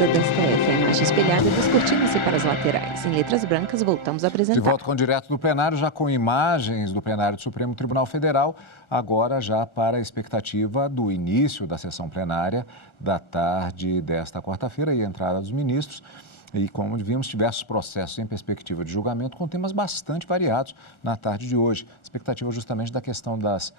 bancada do STF. A imagem espelhada descortina-se para as laterais. Em letras brancas, voltamos a apresentar. De volta com o Direto do Plenário, já com imagens do plenário do Supremo Tribunal Federal, agora já para a expectativa do início da sessão plenária da tarde desta quarta-feira e a entrada dos ministros. E, como vimos, diversos processos em perspectiva de julgamento com temas bastante variados na tarde de hoje. Expectativa justamente da questão das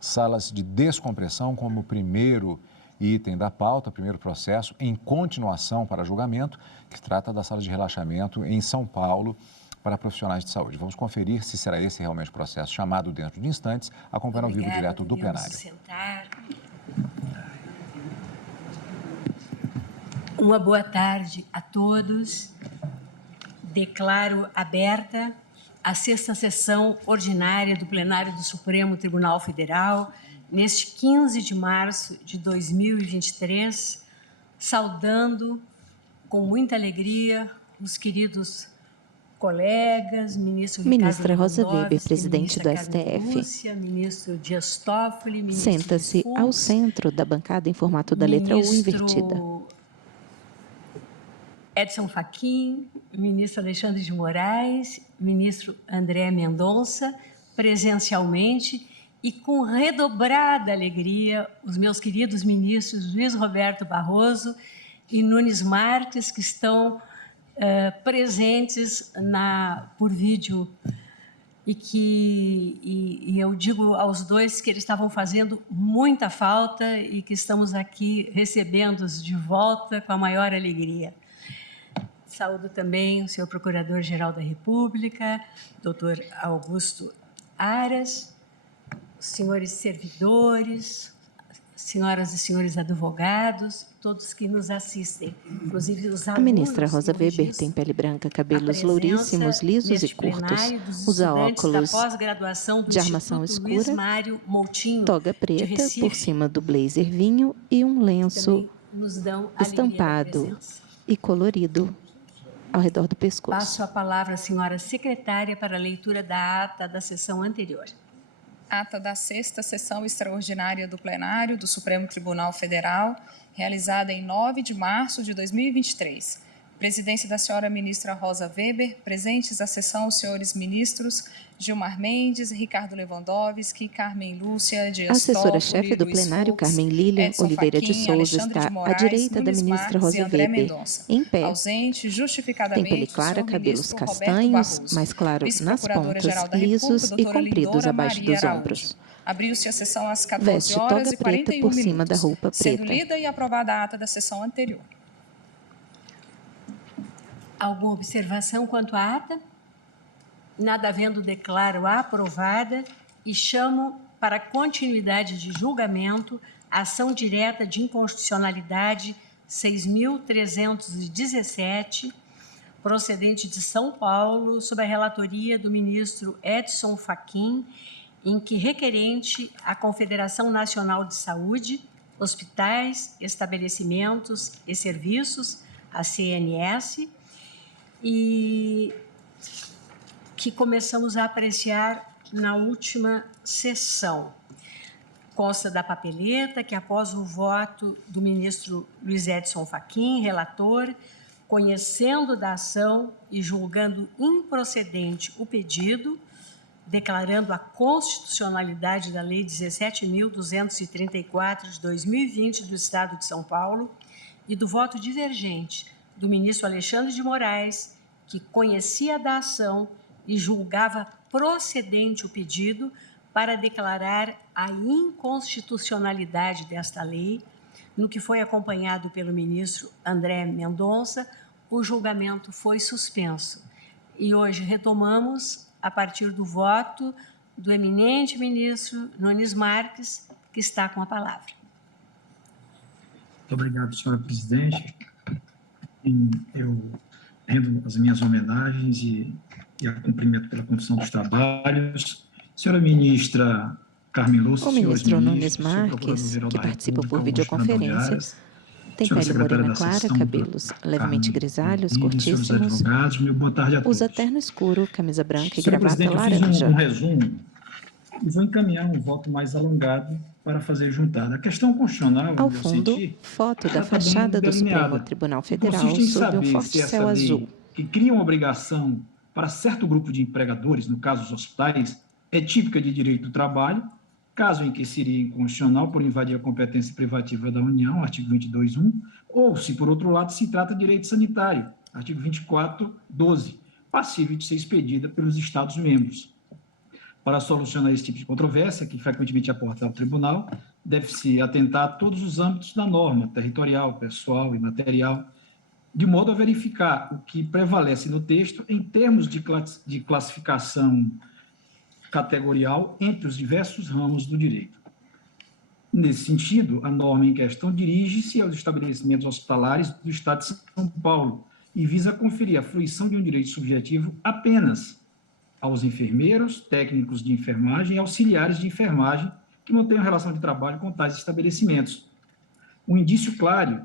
salas de descompressão como primeiro item da pauta, primeiro processo, em continuação para julgamento, que trata da sala de relaxamento em São Paulo para profissionais de saúde. Vamos conferir se será esse realmente o processo, chamado dentro de instantes, acompanhando ao vivo direto do plenário. Uma boa tarde a todos. Declaro aberta a sexta sessão ordinária do plenário do Supremo Tribunal Federal, neste 15 de março de 2023, saudando com muita alegria os queridos colegas, Ministra Rosa Weber, presidente do STF. Lúcia, ministro Dias Toffoli, senta-se ao centro da bancada em formato da letra U invertida. Edson Fachin, ministro Alexandre de Moraes, ministro André Mendonça, presencialmente e com redobrada alegria, os meus queridos ministros Luiz Roberto Barroso e Nunes Marques, que estão presentes por vídeo e eu digo aos dois que eles estavam fazendo muita falta e que estamos aqui recebendo-os de volta com a maior alegria. Saúdo também o senhor Procurador-Geral da República, doutor Augusto Aras, os senhores servidores, senhoras e senhores advogados, todos que nos assistem, inclusive os alunos. A ministra Rosa Weber tem pele branca, cabelos louríssimos, lisos e curtos, usa óculos de armação escura, toga preta por cima do blazer vinho e um lenço estampado e colorido ao redor do pescoço. Passo a palavra à senhora secretária para a leitura da ata da sessão anterior. Ata da sexta sessão extraordinária do plenário do Supremo Tribunal Federal, realizada em 9 de março de 2023. Presidência da senhora ministra Rosa Weber, presentes à sessão os senhores ministros Gilmar Mendes, Ricardo Lewandowski, Carmen Lúcia, Dias Toffoli, assessora-chefe do plenário, Carmen Lilian Oliveira de Souza, está à direita da ministra Rosa Weber, em pé. Ausente, justificadamente, tem pele clara, cabelos castanhos, mais claros nas pontas, lisos e compridos abaixo dos ombros. Abriu-se a sessão às 14 Veste horas toga e preta 41 por cima minutos, da roupa sendo preta. lida e aprovada a ata da sessão anterior. Alguma observação quanto à ata? Nada havendo, declaro aprovada e chamo para continuidade de julgamento a ação direta de inconstitucionalidade 6.317, procedente de São Paulo, sob a relatoria do ministro Edson Fachin, em que requerente a Confederação Nacional de Saúde, hospitais, estabelecimentos e serviços, a CNS, e que começamos a apreciar na última sessão. Consta da papeleta que, após o voto do ministro Luiz Edson Fachin, relator, conhecendo da ação e julgando improcedente o pedido, declarando a constitucionalidade da Lei 17.234 de 2020 do Estado de São Paulo e do voto divergente do ministro Alexandre de Moraes, que conhecia da ação e julgava procedente o pedido para declarar a inconstitucionalidade desta lei, no que foi acompanhado pelo ministro André Mendonça, o julgamento foi suspenso. E hoje retomamos a partir do voto do eminente ministro Nunes Marques, que está com a palavra. Muito obrigado, senhora presidente. Eu rendo as minhas homenagens e a cumprimento pela condução dos trabalhos. Senhora ministra Carmen Lúcia, o ministro Nunes Marques, que participa por videoconferência, tem pele morena clara, cabelos levemente grisalhos, curtíssimos, usa terno escuro, camisa branca e gravata laranja. Um resumo e vou encaminhar um voto mais alongado para fazer juntada. A questão constitucional, Ao fundo, foto da fachada do Supremo Tribunal Federal sob um forte céu azul. Que cria uma obrigação para certo grupo de empregadores, no caso os hospitais, é típica de direito do trabalho, caso em que seria inconstitucional por invadir a competência privativa da União, artigo 22.1, ou se, por outro lado, se trata de direito sanitário, artigo 24.12, passível de ser expedida pelos Estados-membros. Para solucionar esse tipo de controvérsia, que frequentemente aporta ao tribunal, deve-se atentar a todos os âmbitos da norma, territorial, pessoal e material, de modo a verificar o que prevalece no texto em termos de classificação categorial entre os diversos ramos do direito. Nesse sentido, a norma em questão dirige-se aos estabelecimentos hospitalares do Estado de São Paulo e visa conferir a fruição de um direito subjetivo apenas aos enfermeiros, técnicos de enfermagem e auxiliares de enfermagem que mantenham relação de trabalho com tais estabelecimentos. Um indício claro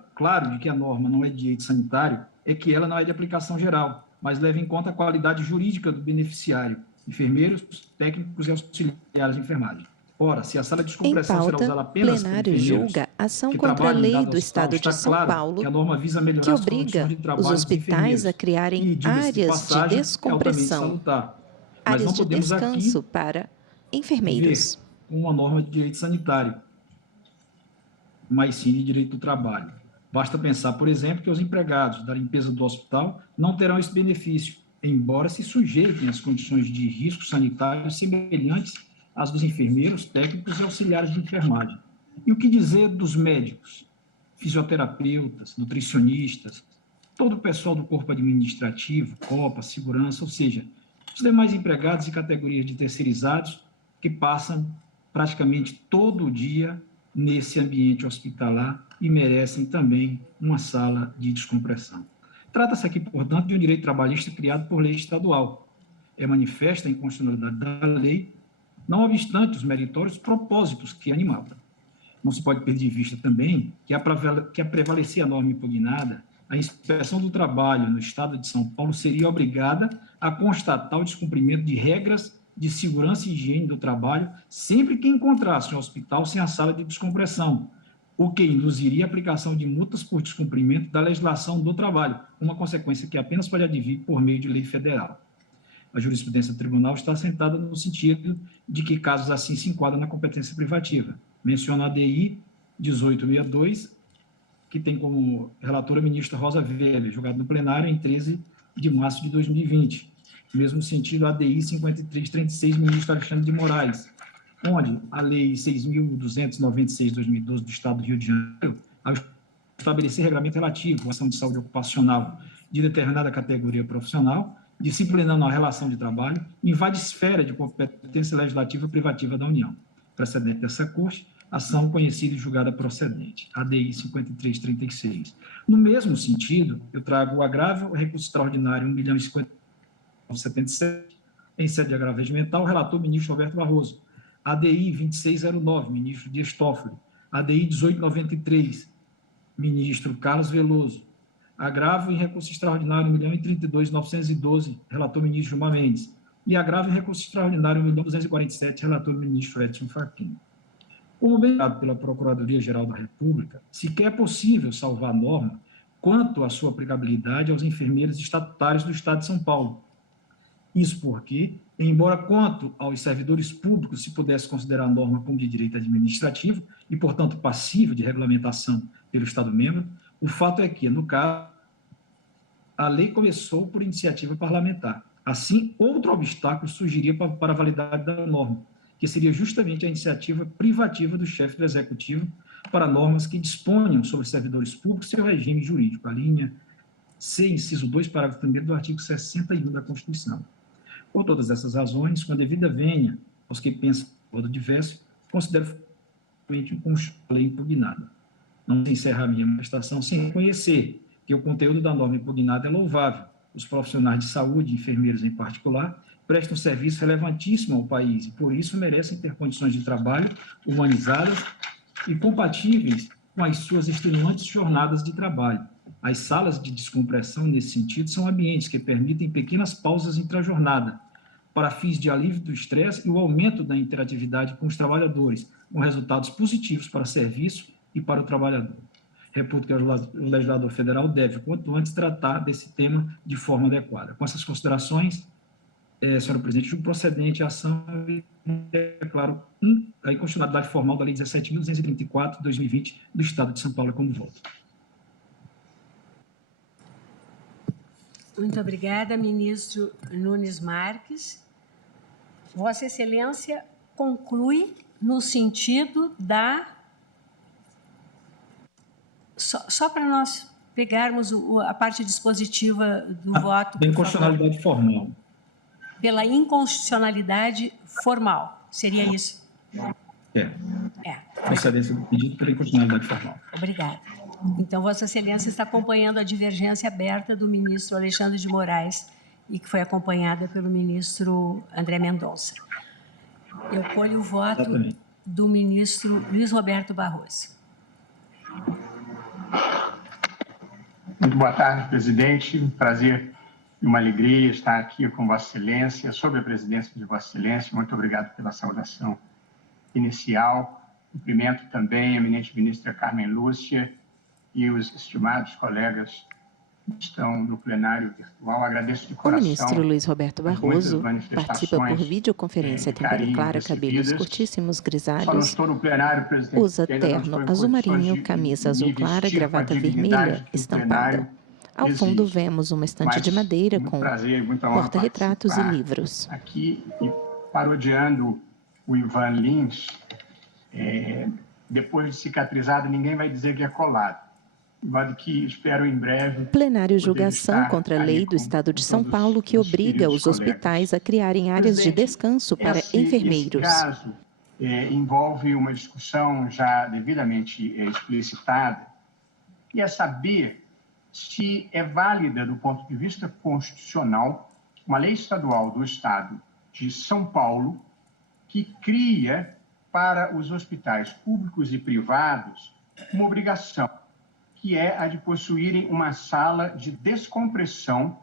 de que a norma não é de direito sanitário é que ela não é de aplicação geral, mas leva em conta a qualidade jurídica do beneficiário, enfermeiros, técnicos e auxiliares de enfermagem. Ora, se a sala de descompressão será usada apenas por plenário julga ação contra a lei do Estado de São Paulo, que obriga os hospitais a criarem áreas de descompressão, áreas de descanso para enfermeiros. Uma norma de direito sanitário, mas sim de direito do trabalho. Basta pensar, por exemplo, que os empregados da limpeza do hospital não terão esse benefício, embora se sujeitem às condições de risco sanitário semelhantes às dos enfermeiros, técnicos e auxiliares de enfermagem. E o que dizer dos médicos, fisioterapeutas, nutricionistas, todo o pessoal do corpo administrativo, COPA, segurança, ou seja, os demais empregados e categorias de terceirizados que passam praticamente todo o dia nesse ambiente hospitalar e merecem também uma sala de descompressão. Trata-se aqui, portanto, de um direito trabalhista criado por lei estadual. É manifesta a inconstitucionalidade da lei, não obstante os meritórios propósitos que animava. Não se pode perder de vista também que, a prevalecer a norma impugnada, a Inspeção do Trabalho no Estado de São Paulo seria obrigada a constatar o descumprimento de regras de segurança e higiene do trabalho sempre que encontrasse um hospital sem a sala de descompressão, o que induziria a aplicação de multas por descumprimento da legislação do trabalho, uma consequência que apenas pode advir por meio de lei federal. A jurisprudência do tribunal está assentada no sentido de que casos assim se enquadram na competência privativa. Menciono a ADI 1862, que tem como relatora a ministra Rosa Weber, julgado no plenário em 13 de março de 2020. No mesmo sentido, a ADI 5336, ministro Alexandre de Moraes, onde a Lei 6.296 de 2012 do Estado do Rio de Janeiro, ao estabelecer regulamento relativo à ação de saúde ocupacional de determinada categoria profissional, disciplinando a relação de trabalho, invade esfera de competência legislativa privativa da União. Precedente dessa Corte, ação conhecida e julgada procedente, ADI 5336. No mesmo sentido, eu trago o agravo, recurso extraordinário 1.050.77, em sede de agravo regimental, relator ministro Roberto Barroso, ADI 2609, ministro Dias Toffoli, ADI 1893, ministro Carlos Veloso, agravo em recurso extraordinário 1.032.912, relator ministro Gilmar Mendes, e agravo em recurso extraordinário 1.247, relator ministro Edson Fachin. Como bem dado pela Procuradoria-Geral da República, sequer é possível salvar a norma quanto à sua aplicabilidade aos enfermeiros estatutários do Estado de São Paulo. Isso porque, embora quanto aos servidores públicos se pudesse considerar a norma como de direito administrativo e, portanto, passível de regulamentação pelo Estado-membro, o fato é que, no caso, a lei começou por iniciativa parlamentar. Assim, outro obstáculo surgiria para a validade da norma, que seria justamente a iniciativa privativa do chefe do Executivo para normas que disponham sobre servidores públicos seu regime jurídico, a linha C, inciso 2, parágrafo 1º do artigo 61 da Constituição. Por todas essas razões, com a devida vênia aos que pensam de modo diverso, considero a lei impugnada. Não se encerra a minha manifestação sem reconhecer que o conteúdo da norma impugnada é louvável. Os profissionais de saúde, enfermeiros em particular, prestam um serviço relevantíssimo ao país e, por isso, merecem ter condições de trabalho humanizadas e compatíveis com as suas extenuantes jornadas de trabalho. As salas de descompressão, nesse sentido, são ambientes que permitem pequenas pausas intra-jornada, para fins de alívio do estresse e o aumento da interatividade com os trabalhadores, com resultados positivos para o serviço e para o trabalhador. Reputo que o legislador federal deve, quanto antes, tratar desse tema de forma adequada. Com essas considerações, senhora presidente, julgo procedente a ação e declaro a inconstitucionalidade formal da Lei 17.234, de 2020, do Estado de São Paulo como voto. Muito obrigada, ministro Nunes Marques. Vossa Excelência conclui no sentido da... Só para nós pegarmos a parte dispositiva do voto. Da inconstitucionalidade formal. Pela inconstitucionalidade formal, seria isso? Procedência do pedido pela inconstitucionalidade formal. Obrigada. Então, Vossa Excelência está acompanhando a divergência aberta do ministro Alexandre de Moraes e que foi acompanhada pelo ministro André Mendonça. Eu colho o voto do ministro Luiz Roberto Barroso. Muito boa tarde, presidente. Um prazer e uma alegria estar aqui com Vossa Excelência, sob a presidência de Vossa Excelência. Muito obrigado pela saudação inicial. Cumprimento também a eminente ministra Carmen Lúcia e os estimados colegas que estão no plenário virtual. Agradeço de coração. O ministro Luiz Roberto Barroso participa por videoconferência. Tem pele clara, cabelos curtíssimos, grisalhos, usa terno azul marinho, camisa azul clara, gravata vermelha estampada. Ao fundo vemos uma estante de madeira com porta-retratos e livros. Aqui, parodiando o Ivan Lins, depois de cicatrizado, ninguém vai dizer que é colado. De modo que espero em breve... Plenário julga ação contra a lei do Estado de São Paulo que obriga os hospitais a criarem áreas de descanso para enfermeiros. Esse caso envolve uma discussão já devidamente explicitada, e é saber se é válida, do ponto de vista constitucional, uma lei estadual do Estado de São Paulo que cria para os hospitais públicos e privados uma obrigação, que é a de possuírem uma sala de descompressão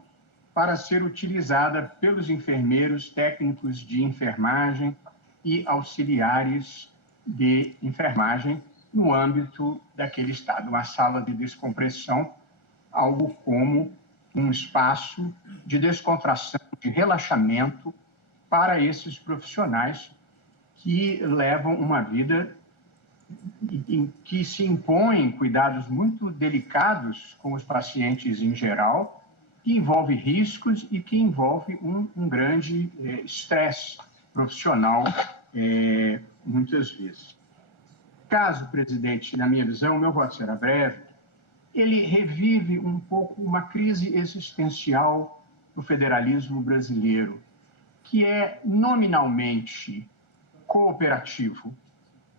para ser utilizada pelos enfermeiros, técnicos de enfermagem e auxiliares de enfermagem no âmbito daquele estado. Uma sala de descompressão, algo como um espaço de descontração, de relaxamento para esses profissionais que levam uma vida em que se impõem cuidados muito delicados com os pacientes em geral, que envolve riscos e que envolve um grande estresse profissional, muitas vezes. Caso, presidente, na minha visão, o meu voto será breve, ele revive um pouco uma crise existencial do federalismo brasileiro, que é nominalmente cooperativo,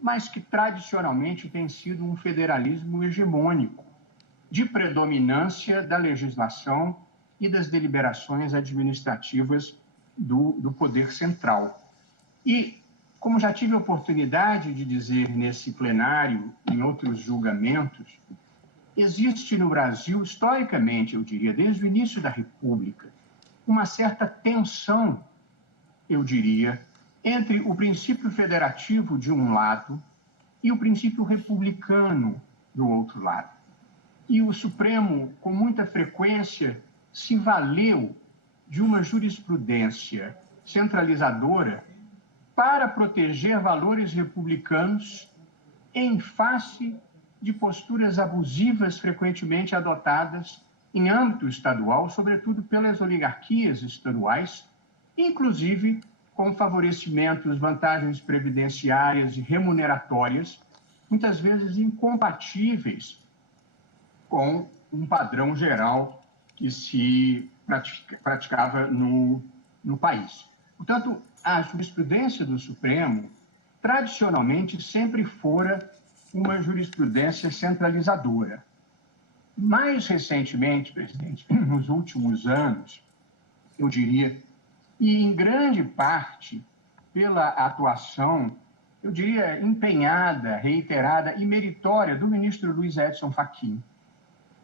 mas que tradicionalmente tem sido um federalismo hegemônico, de predominância da legislação e das deliberações administrativas do poder central. E, como já tive a oportunidade de dizer nesse plenário, em outros julgamentos, existe no Brasil, historicamente, eu diria, desde o início da República, uma certa tensão, eu diria, entre o princípio federativo de um lado e o princípio republicano do outro lado. E o Supremo, com muita frequência, se valeu de uma jurisprudência centralizadora para proteger valores republicanos em face de posturas abusivas frequentemente adotadas em âmbito estadual, sobretudo pelas oligarquias estaduais, inclusive com favorecimentos, vantagens previdenciárias e remuneratórias, muitas vezes incompatíveis com um padrão geral que se praticava no país. Portanto, a jurisprudência do Supremo, tradicionalmente, sempre fora uma jurisprudência centralizadora. Mais recentemente, presidente, nos últimos anos, eu diria, e em grande parte pela atuação, eu diria, empenhada, reiterada e meritória do ministro Luiz Edson Fachin,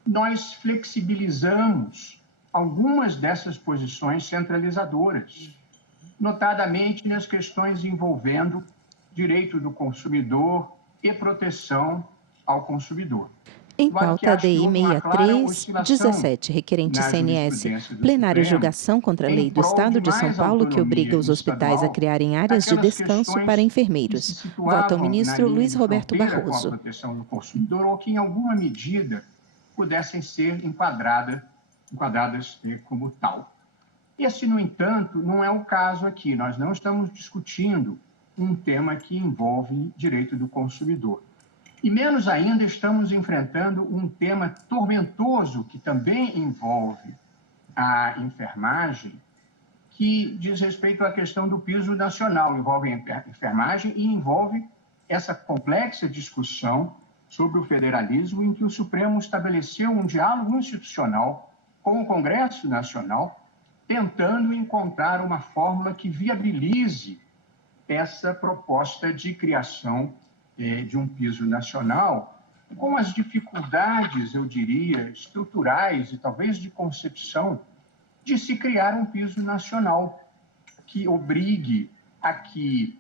nós flexibilizamos algumas dessas posições centralizadoras notadamente nas questões envolvendo direito do consumidor e proteção ao consumidor. Em pauta, a DI 6317, requerente CNS, plenário julgação contra a lei do Estado de São Paulo que obriga os hospitais a criarem áreas de descanso para enfermeiros. Vota o ministro Luiz Roberto Barroso. Com a proteção do consumidor, ou que, em alguma medida, pudessem ser enquadradas como tal. Esse, no entanto, não é o caso aqui. Nós não estamos discutindo um tema que envolve direito do consumidor. E menos ainda estamos enfrentando um tema tormentoso que também envolve a enfermagem, que diz respeito à questão do piso nacional, envolve a enfermagem e envolve essa complexa discussão sobre o federalismo, em que o Supremo estabeleceu um diálogo institucional com o Congresso Nacional, tentando encontrar uma fórmula que viabilize essa proposta de criação de um piso nacional, com as dificuldades, eu diria, estruturais e talvez de concepção de se criar um piso nacional que obrigue a que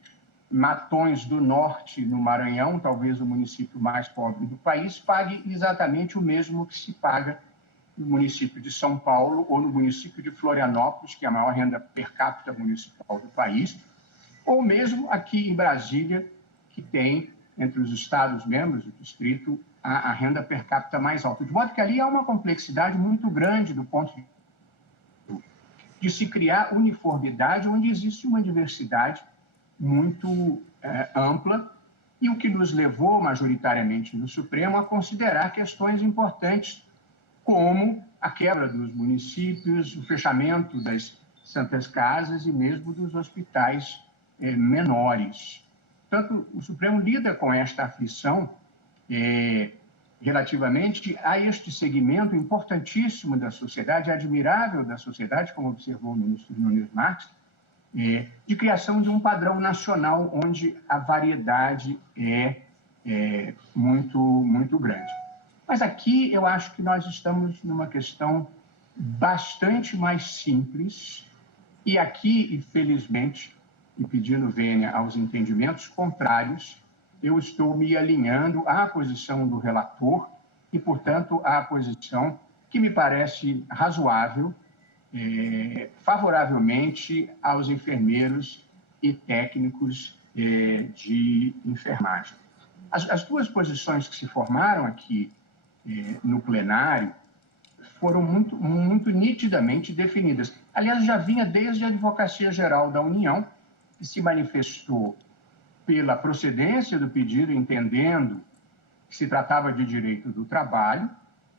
Matões do Norte, no Maranhão, talvez o município mais pobre do país, pague exatamente o mesmo que se paga no município de São Paulo ou no município de Florianópolis, que é a maior renda per capita municipal do país, ou mesmo aqui em Brasília, que tem, entre os estados membros do distrito, a renda per capita mais alta. De modo que ali há uma complexidade muito grande do ponto de se criar uniformidade, onde existe uma diversidade muito ampla, e o que nos levou, majoritariamente no Supremo, a considerar questões importantes, como a quebra dos municípios, o fechamento das santas casas e mesmo dos hospitais menores. Portanto, o Supremo lida com esta aflição relativamente a este segmento importantíssimo da sociedade, admirável da sociedade, como observou o ministro Nunes Marques, de criação de um padrão nacional onde a variedade é muito, muito grande. Mas aqui eu acho que nós estamos numa questão bastante mais simples e aqui, infelizmente, e pedindo vênia aos entendimentos contrários, eu estou me alinhando à posição do relator e, portanto, à posição que me parece razoável, favoravelmente aos enfermeiros e técnicos de enfermagem. As duas posições que se formaram aqui no plenário foram muito nitidamente definidas. Aliás, já vinha desde a Advocacia Geral da União, que se manifestou pela procedência do pedido, entendendo que se tratava de direito do trabalho.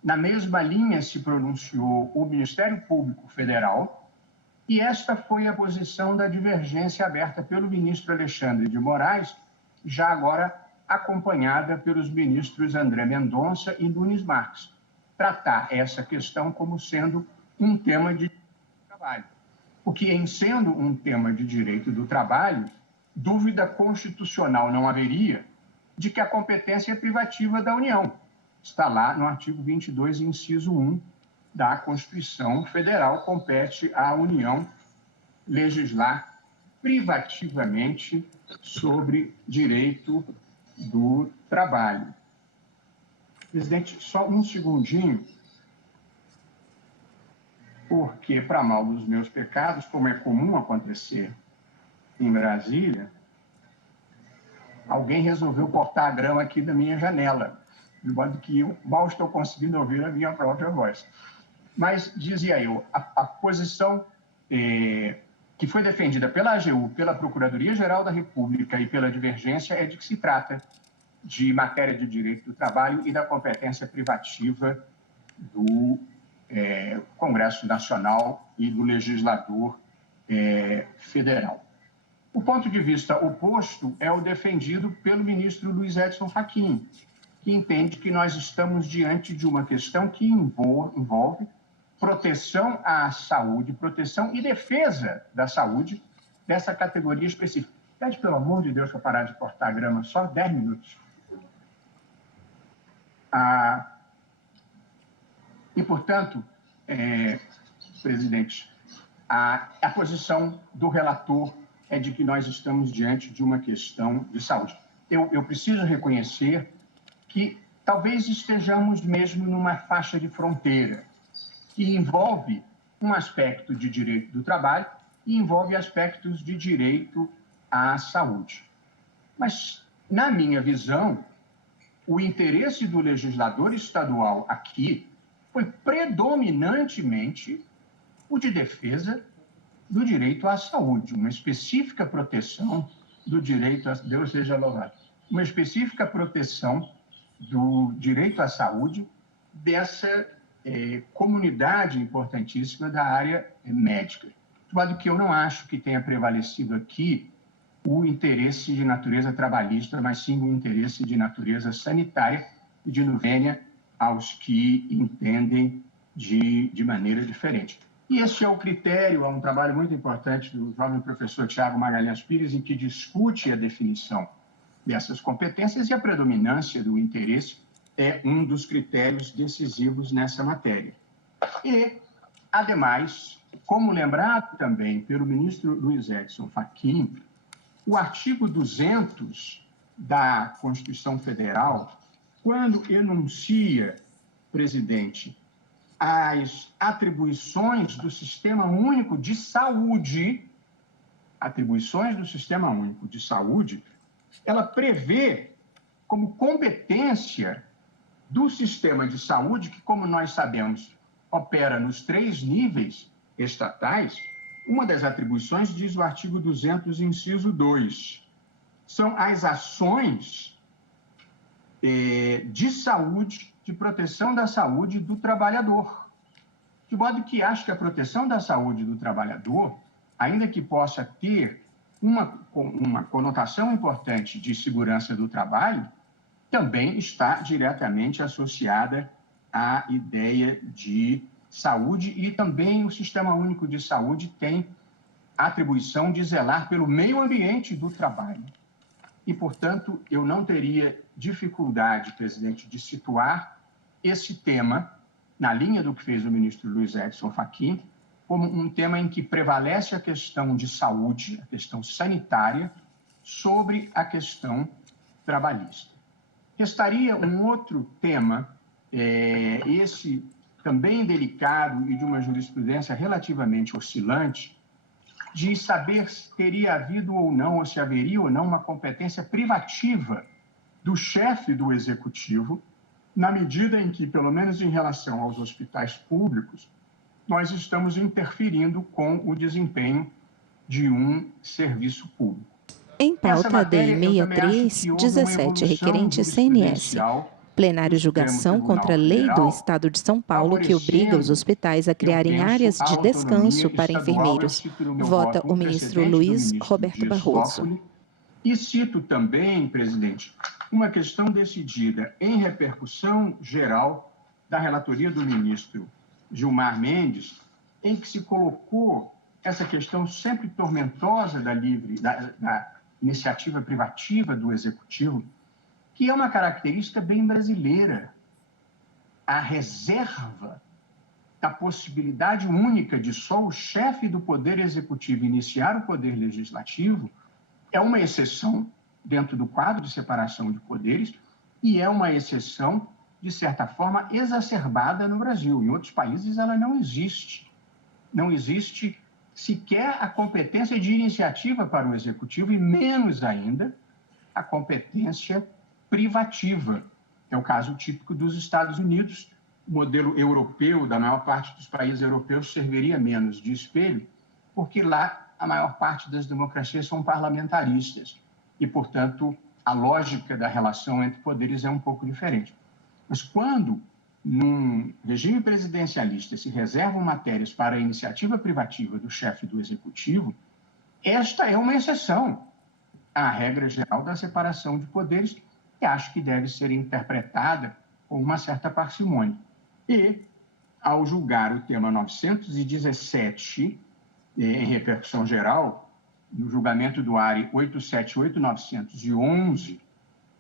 Na mesma linha se pronunciou o Ministério Público Federal, e esta foi a posição da divergência aberta pelo ministro Alexandre de Moraes, já agora acompanhada pelos ministros André Mendonça e Nunes Marques, tratar essa questão como sendo um tema de trabalho. Porque, em sendo um tema de direito do trabalho, dúvida constitucional não haveria de que a competência é privativa da União. Está lá no artigo 22, inciso 1 da Constituição Federal, compete à União legislar privativamente sobre direito do trabalho. Presidente, só um segundinho, porque, para mal dos meus pecados, como é comum acontecer em Brasília, alguém resolveu cortar a grama aqui da minha janela, de modo que eu mal estou conseguindo ouvir a minha própria voz. Mas, dizia eu, a posição que foi defendida pela AGU, pela Procuradoria-Geral da República e pela divergência é de que se trata de matéria de direito do trabalho e da competência privativa do Congresso Nacional e do legislador federal. O ponto de vista oposto é o defendido pelo ministro Luiz Edson Fachin, que entende que nós estamos diante de uma questão que envolve proteção à saúde, proteção e defesa da saúde dessa categoria específica. Pede, pelo amor de Deus, para parar de cortar a grama, só 10 minutos. E, portanto, presidente, a posição do relator é de que nós estamos diante de uma questão de saúde. Eu preciso reconhecer que talvez estejamos mesmo numa faixa de fronteira, que envolve um aspecto de direito do trabalho e envolve aspectos de direito à saúde. Mas, na minha visão, o interesse do legislador estadual aqui foi predominantemente o de defesa do direito à saúde, uma específica proteção do direito a... Deus seja louvado. Uma específica proteção do direito à saúde dessa comunidade importantíssima da área médica. De modo que eu não acho que tenha prevalecido aqui o interesse de natureza trabalhista, mas sim o interesse de natureza sanitária e de vênia aos que entendem de maneira diferente. E esse é o critério, é um trabalho muito importante do jovem professor Tiago Magalhães Pires, em que discute a definição dessas competências, e a predominância do interesse é um dos critérios decisivos nessa matéria. E, ademais, como lembrado também pelo ministro Luiz Edson Fachin, o artigo 200 da Constituição Federal, quando enuncia, presidente, as atribuições do Sistema Único de Saúde, ela prevê como competência do sistema de saúde, que, como nós sabemos, opera nos 3 níveis estatais. Uma das atribuições diz o artigo 200, inciso 2. São as ações de saúde, de proteção da saúde do trabalhador. De modo que acho que a proteção da saúde do trabalhador, ainda que possa ter uma conotação importante de segurança do trabalho, também está diretamente associada à ideia de saúde, e também o Sistema Único de Saúde tem a atribuição de zelar pelo meio ambiente do trabalho. E, portanto, eu não teria dificuldade, presidente, de situar esse tema, na linha do que fez o ministro Luiz Edson Fachin, como um tema em que prevalece a questão de saúde, a questão sanitária, sobre a questão trabalhista. Restaria um outro tema, esse também delicado e de uma jurisprudência relativamente oscilante, de saber se teria havido ou não, ou se haveria ou não, uma competência privativa do chefe do executivo, na medida em que, pelo menos em relação aos hospitais públicos, nós estamos interferindo com o desempenho de um serviço público. Em pauta, DI 6317, requerente CNS. Plenário julgação contra a lei do Estado de São Paulo que obriga os hospitais a criarem áreas de descanso para enfermeiros. Vota o ministro Luiz Roberto Barroso. E cito também, presidente, uma questão decidida em repercussão geral da relatoria do ministro Gilmar Mendes, em que se colocou essa questão sempre tormentosa da iniciativa privativa do Executivo, que é uma característica bem brasileira. A reserva da possibilidade única de só o chefe do Poder Executivo iniciar o Poder Legislativo é uma exceção dentro do quadro de separação de poderes e é uma exceção, de certa forma, exacerbada no Brasil. Em outros países ela não existe. Não existe sequer a competência de iniciativa para o Executivo e, menos ainda, a competência privativa. É o caso típico dos Estados Unidos. O modelo europeu, da maior parte dos países europeus, serviria menos de espelho, porque lá a maior parte das democracias são parlamentaristas e, portanto, a lógica da relação entre poderes é um pouco diferente. Mas quando, num regime presidencialista, se reservam matérias para a iniciativa privativa do chefe do Executivo, esta é uma exceção à regra geral da separação de poderes, que acho que deve ser interpretada com uma certa parcimônia. E, ao julgar o tema 917, em repercussão geral, no julgamento do ARE 878-911,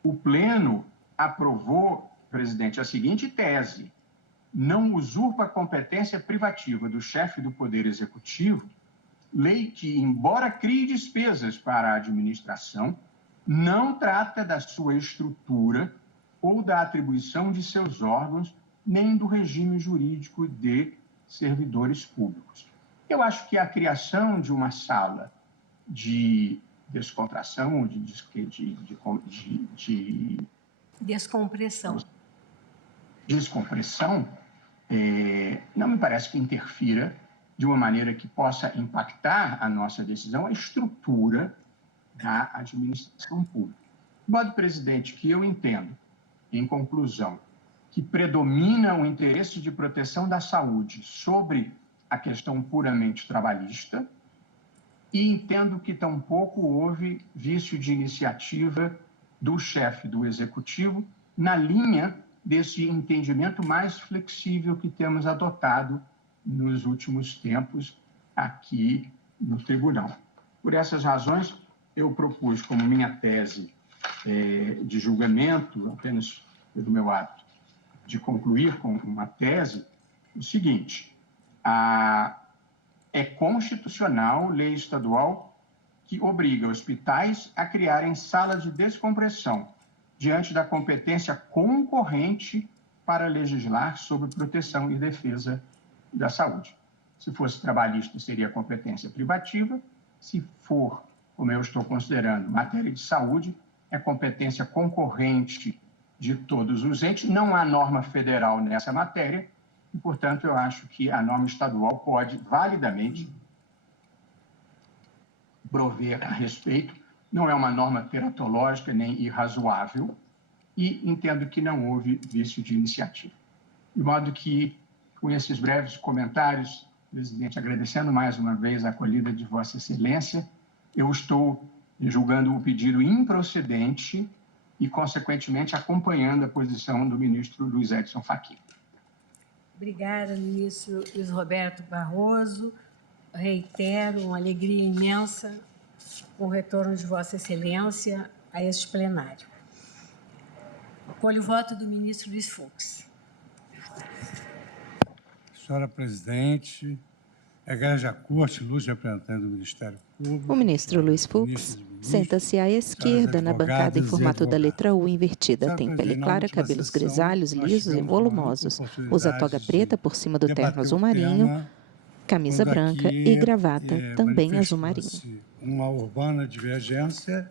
o Pleno aprovou, presidente, a seguinte tese: não usurpa a competência privativa do chefe do Poder Executivo, lei que, embora crie despesas para a administração, não trata da sua estrutura ou da atribuição de seus órgãos, nem do regime jurídico de servidores públicos. Eu acho que a criação de uma sala de descontração, de descompressão, não me parece que interfira de uma maneira que possa impactar a nossa decisão, a estrutura da administração pública. De modo, presidente, que eu entendo, em conclusão, que predomina o interesse de proteção da saúde sobre a questão puramente trabalhista, e entendo que tampouco houve vício de iniciativa do chefe do Executivo na linha desse entendimento mais flexível que temos adotado nos últimos tempos aqui no tribunal. Por essas razões, eu propus como minha tese de julgamento, apenas pelo meu hábito de concluir com uma tese, o seguinte: é constitucional, lei estadual, que obriga hospitais a criarem salas de descompressão diante da competência concorrente para legislar sobre proteção e defesa da saúde. Se fosse trabalhista, seria competência privativa. Se for, como eu estou considerando, matéria de saúde, é competência concorrente de todos os entes. Não há norma federal nessa matéria e, portanto, eu acho que a norma estadual pode validamente prover a respeito. Não é uma norma teratológica nem irrazoável e entendo que não houve vício de iniciativa. De modo que, com esses breves comentários, presidente, agradecendo mais uma vez a acolhida de Vossa Excelência, eu estou julgando o pedido improcedente e, consequentemente, acompanhando a posição do ministro Luiz Edson Fachin. Obrigada, ministro Luiz Roberto Barroso. Reitero uma alegria imensa com o retorno de Vossa Excelência a este plenário. Acolho o voto do ministro Luiz Fux. Senhora presidente, Egrégia Corte, luz representante do Ministério Público. O ministro Luiz Fux senta-se à esquerda na bancada em formato da letra U invertida. Tem pele clara, cabelos grisalhos, lisos e volumosos. Usa toga preta por cima do terno azul marinho, camisa branca e gravata, também azul marinho. Uma urbana divergência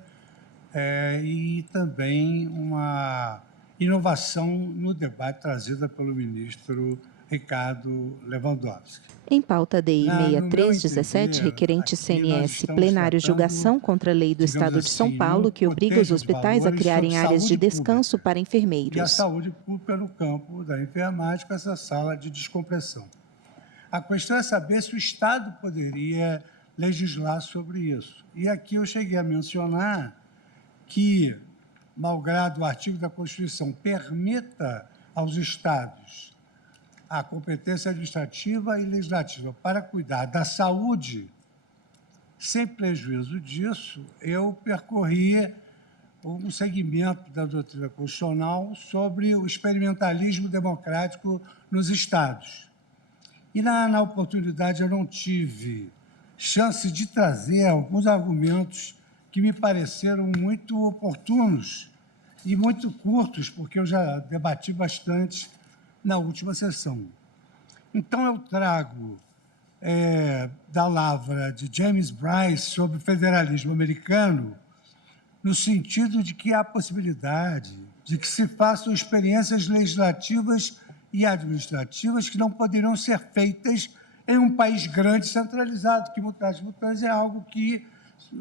e também uma inovação no debate trazida pelo ministro Ricardo Lewandowski. Em pauta DI 6317, requerente CNS, plenário julgação contra a lei do Estado de São Paulo, que obriga os hospitais a criarem áreas de descanso para enfermeiros. E a saúde pública no campo da enfermagem com essa sala de descompressão. A questão é saber se o Estado poderia legislar sobre isso. E aqui eu cheguei a mencionar que, malgrado o artigo da Constituição permita aos Estados a competência administrativa e legislativa para cuidar da saúde, sem prejuízo disso, eu percorri um segmento da doutrina constitucional sobre o experimentalismo democrático nos Estados. E, na oportunidade, eu não tive chance de trazer alguns argumentos que me pareceram muito oportunos e muito curtos, porque eu já debati bastante na última sessão. Então, eu trago da lavra de James Bryce sobre o federalismo americano, no sentido de que há possibilidade de que se façam experiências legislativas e administrativas que não poderiam ser feitas em um país grande centralizado, que mutatis mutandis é algo que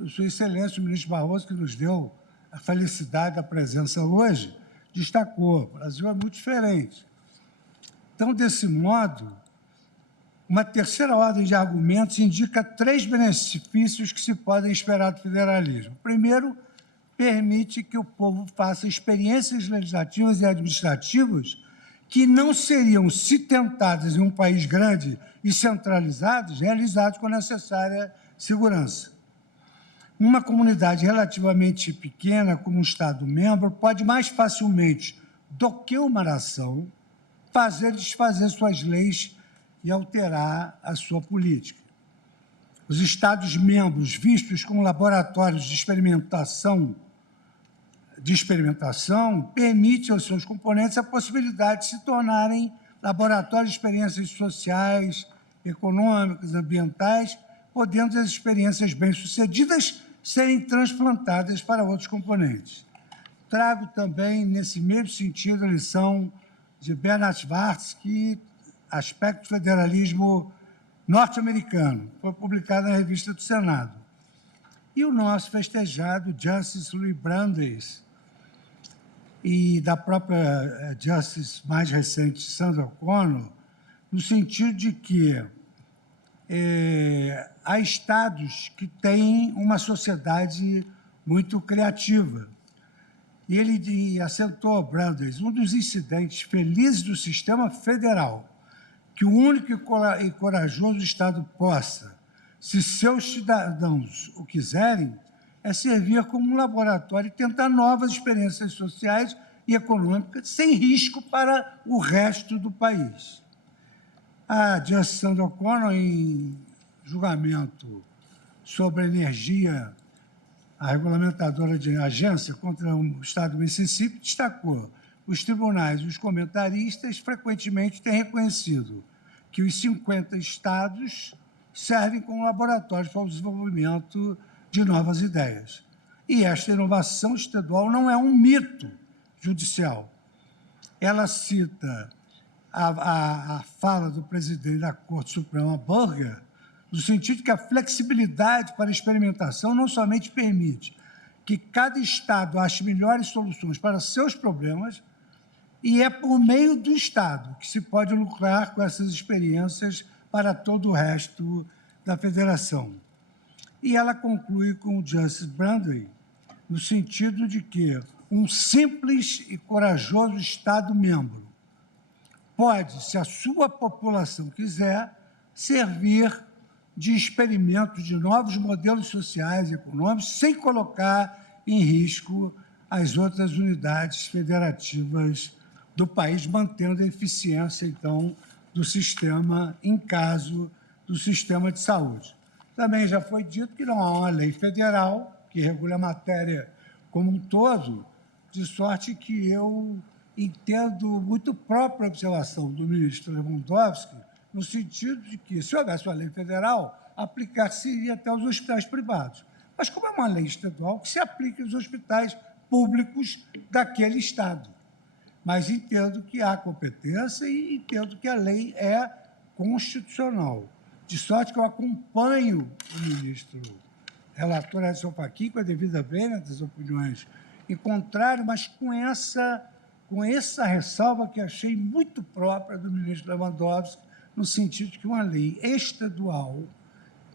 Sua Excelência, o ministro Barroso, que nos deu a felicidade da presença hoje, destacou. O Brasil é muito diferente. Então, desse modo, uma terceira ordem de argumentos indica 3 benefícios que se podem esperar do federalismo. Primeiro, permite que o povo faça experiências legislativas e administrativas que não seriam, se tentadas em um país grande e centralizadas, realizadas com a necessária segurança. Uma comunidade relativamente pequena, como um Estado-membro, pode mais facilmente do que uma nação fazer desfazer suas leis e alterar a sua política. Os Estados-membros, vistos como laboratórios de experimentação, permitem aos seus componentes a possibilidade de se tornarem laboratórios de experiências sociais, econômicas, ambientais, podendo as experiências bem-sucedidas serem transplantadas para outros componentes. Trago também, nesse mesmo sentido, a lição de Bernard Schwartz, Aspecto do Federalismo Norte-Americano, foi publicada na Revista do Senado. E o nosso festejado Justice Louis Brandeis, e da própria Justice mais recente, Sandra O'Connor, no sentido de que há estados que têm uma sociedade muito criativa. E ele assentou, Brandeis, um dos incidentes felizes do sistema federal, que o único e corajoso Estado possa, se seus cidadãos o quiserem, é servir como um laboratório e tentar novas experiências sociais e econômicas sem risco para o resto do país. A Justice Sandra O'Connor, em julgamento sobre a energia, a regulamentadora de agência contra o Estado do Mississippi, destacou: os tribunais e os comentaristas frequentemente têm reconhecido que os 50 estados servem como laboratórios para o desenvolvimento de novas ideias. E esta inovação estadual não é um mito judicial. Ela cita a fala do presidente da Corte Suprema, Burger, no sentido que a flexibilidade para a experimentação não somente permite que cada Estado ache melhores soluções para seus problemas, e é por meio do Estado que se pode lucrar com essas experiências para todo o resto da federação. E ela conclui com o Justice Brandeis, no sentido de que um simples e corajoso Estado-membro pode, se a sua população quiser, servir de experimento de novos modelos sociais e econômicos, sem colocar em risco as outras unidades federativas do país, mantendo a eficiência, então, do sistema, em caso do sistema de saúde. Também já foi dito que não há uma lei federal que regule a matéria como um todo, de sorte que eu entendo muito própria observação do ministro Lewandowski, no sentido de que, se houvesse uma lei federal, aplicar-se-iria até aos hospitais privados. Mas como é uma lei estadual, que se aplique aos hospitais públicos daquele Estado. Mas entendo que há competência e entendo que a lei é constitucional. De sorte que eu acompanho o ministro relator Edson Fachin, com a devida vênia das opiniões em contrário, mas com essa ressalva que achei muito própria do ministro Lewandowski, no sentido de que uma lei estadual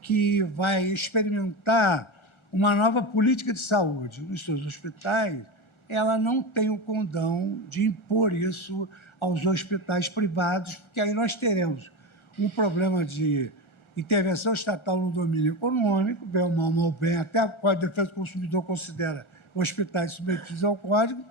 que vai experimentar uma nova política de saúde nos seus hospitais, ela não tem o condão de impor isso aos hospitais privados, porque aí nós teremos um problema de intervenção estatal no domínio econômico, bem ou mal bem, até a Código de Defesa do Consumidor considera hospitais submetidos ao Código,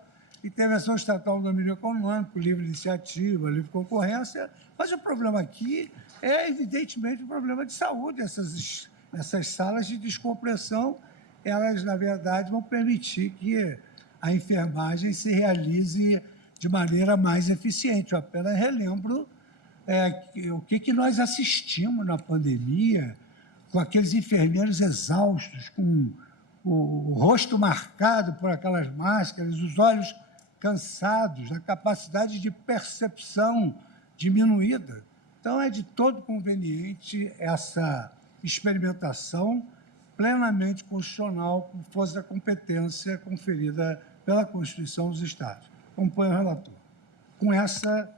intervenção estatal no domínio econômico, livre iniciativa, livre concorrência, mas o problema aqui é, evidentemente, um problema de saúde. Essas salas de descompressão, elas, na verdade, vão permitir que a enfermagem se realize de maneira mais eficiente. Eu apenas relembro o que nós assistimos na pandemia, com aqueles enfermeiros exaustos, com o rosto marcado por aquelas máscaras, os olhos cansados, a capacidade de percepção diminuída. Então, é de todo conveniente essa experimentação plenamente constitucional, por força da competência conferida pela Constituição dos Estados. Acompanho o relator. Com essa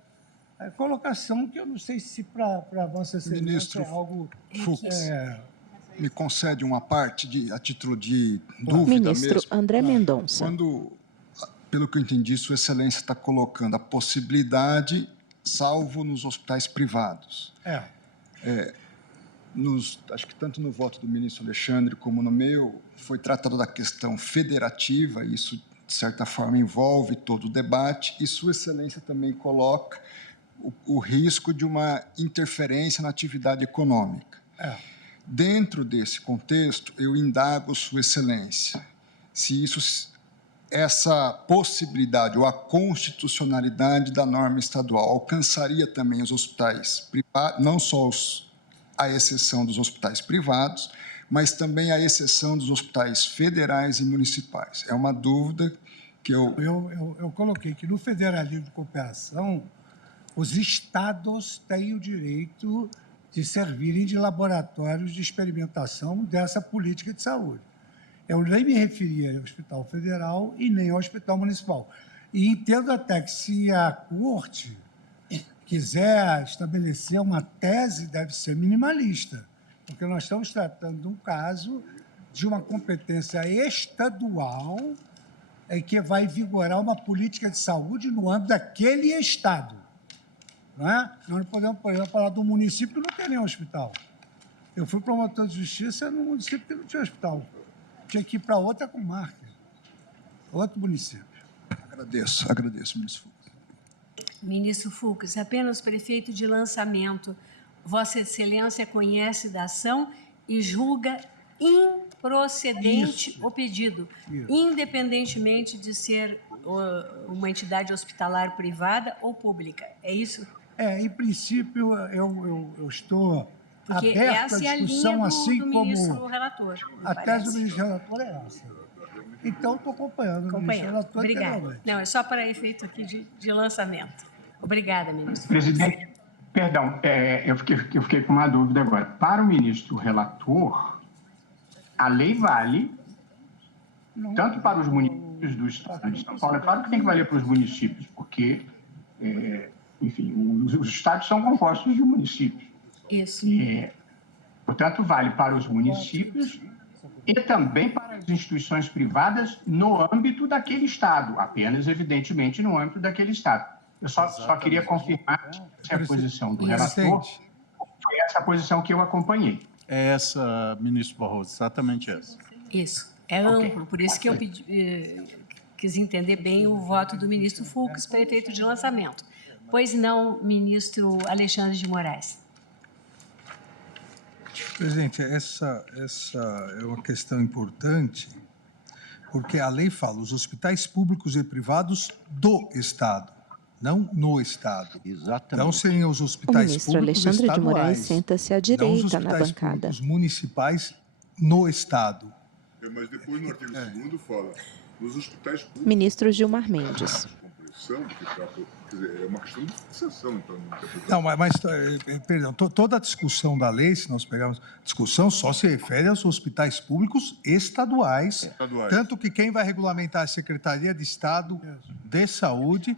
colocação, que eu não sei se para Vossa Excelência Ministro é algo... Fux, me concede uma parte, a título de dúvida Ministro mesmo. André Mendonça. Quando, pelo que eu entendi, Sua Excelência está colocando a possibilidade, salvo nos hospitais privados. Acho que tanto no voto do ministro Alexandre como no meu, foi tratado da questão federativa, isso, de certa forma, envolve todo o debate, e Sua Excelência também coloca o risco de uma interferência na atividade econômica. Dentro desse contexto, eu indago Sua Excelência se essa possibilidade ou a constitucionalidade da norma estadual alcançaria também os hospitais privados, não só a exceção dos hospitais privados, mas também a exceção dos hospitais federais e municipais. É uma dúvida que eu coloquei que no federalismo de cooperação, os estados têm o direito de servirem de laboratórios de experimentação dessa política de saúde. Eu nem me referia ao Hospital Federal e nem ao Hospital Municipal. E entendo até que se a Corte quiser estabelecer uma tese, deve ser minimalista, porque nós estamos tratando de um caso de uma competência estadual que vai vigorar uma política de saúde no âmbito daquele estado. Não é? Nós não podemos, por exemplo, falar do município que não tem nenhum hospital. Eu fui promotor de justiça num município que não tinha hospital. Tinha que ir para outra comarca, outro município. Agradeço, ministro Fux. Ministro Fux, apenas prefeito de lançamento, Vossa Excelência conhece da ação e julga improcedente o pedido, independentemente de ser uma entidade hospitalar privada ou pública. É isso? Em princípio, eu estou porque aberto à discussão, assim como ministro relator. A tese do ministro relator é essa. Então, estou acompanhando o ministro relator. Obrigada. Não, é só para efeito aqui de lançamento. Obrigada, ministro. Presidente, perdão, eu fiquei com uma dúvida agora. Para o ministro relator, a lei vale tanto para os municípios do Estado de São Paulo, é claro que tem que valer para os municípios, porque, enfim, os estados são compostos de municípios. Isso. Portanto, vale para os municípios e também para as instituições privadas no âmbito daquele estado, apenas, evidentemente, no âmbito daquele estado. Eu só queria confirmar se a posição do relator foi essa a posição que eu acompanhei. É essa, ministro Barroso, exatamente essa. Isso, é amplo, por isso que eu quis entender bem o voto do ministro Fux para efeito de lançamento. Pois não, ministro Alexandre de Moraes. Presidente, essa é uma questão importante, porque a lei fala os hospitais públicos e privados do Estado, não no Estado. Exatamente. Então, seriam os hospitais públicos estaduais. O ministro Alexandre de Moraes senta-se à direita na bancada. Os municipais no Estado. Mas depois, no artigo 2º, fala nos hospitais públicos... Ministro Gilmar Mendes. É uma questão de fixação, então. Não, perdão, toda a discussão da lei, se nós pegarmos discussão, só se refere aos hospitais públicos estaduais. Tanto que quem vai regulamentar a Secretaria de Estado de Saúde,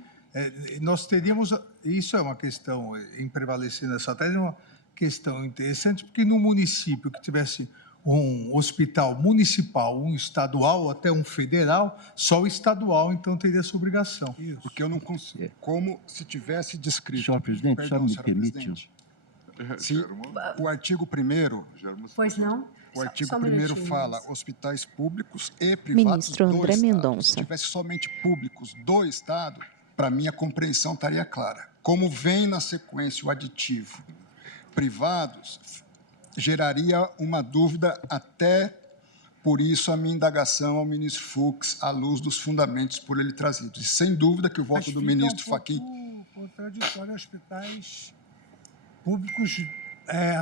nós teríamos, isso é uma questão, em prevalecer nessa tese, é uma questão interessante, porque no município que tivesse um hospital municipal, um estadual ou até um federal, só o estadual, então, teria essa obrigação. Isso. Porque eu não consigo. Como se tivesse descrito... Senhor presidente, só me permite... Se o artigo 1º... Pois não? O artigo 1º fala hospitais públicos e privados Ministro André Mendonça. Se tivesse somente públicos do Estado, para mim a compreensão estaria clara. Como vem na sequência o aditivo privados, geraria uma dúvida, até por isso a minha indagação ao ministro Fux, à luz dos fundamentos por ele trazidos. E sem dúvida que o voto do ministro Fachin... contraditório hospitais públicos...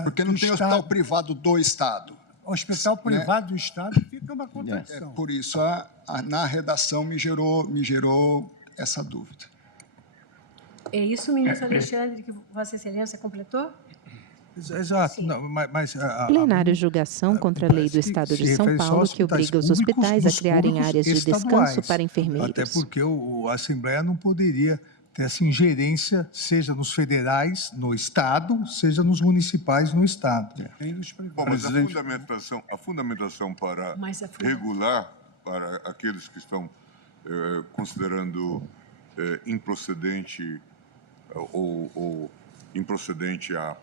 porque não tem hospital privado do Estado. Hospital privado do Estado fica uma contradição. Por isso, na redação me gerou essa dúvida. É isso, ministro Alexandre, que Vossa Excelência completou? Exato. Não, mas plenário julgação contra a lei do Estado de São Paulo que obriga os hospitais a criarem áreas de descanso para enfermeiros. Até porque a Assembleia não poderia ter essa ingerência, seja nos federais, no Estado, seja nos municipais, no Estado. Bom, mas a fundamentação para regular para aqueles que estão considerando improcedente ou improcedente a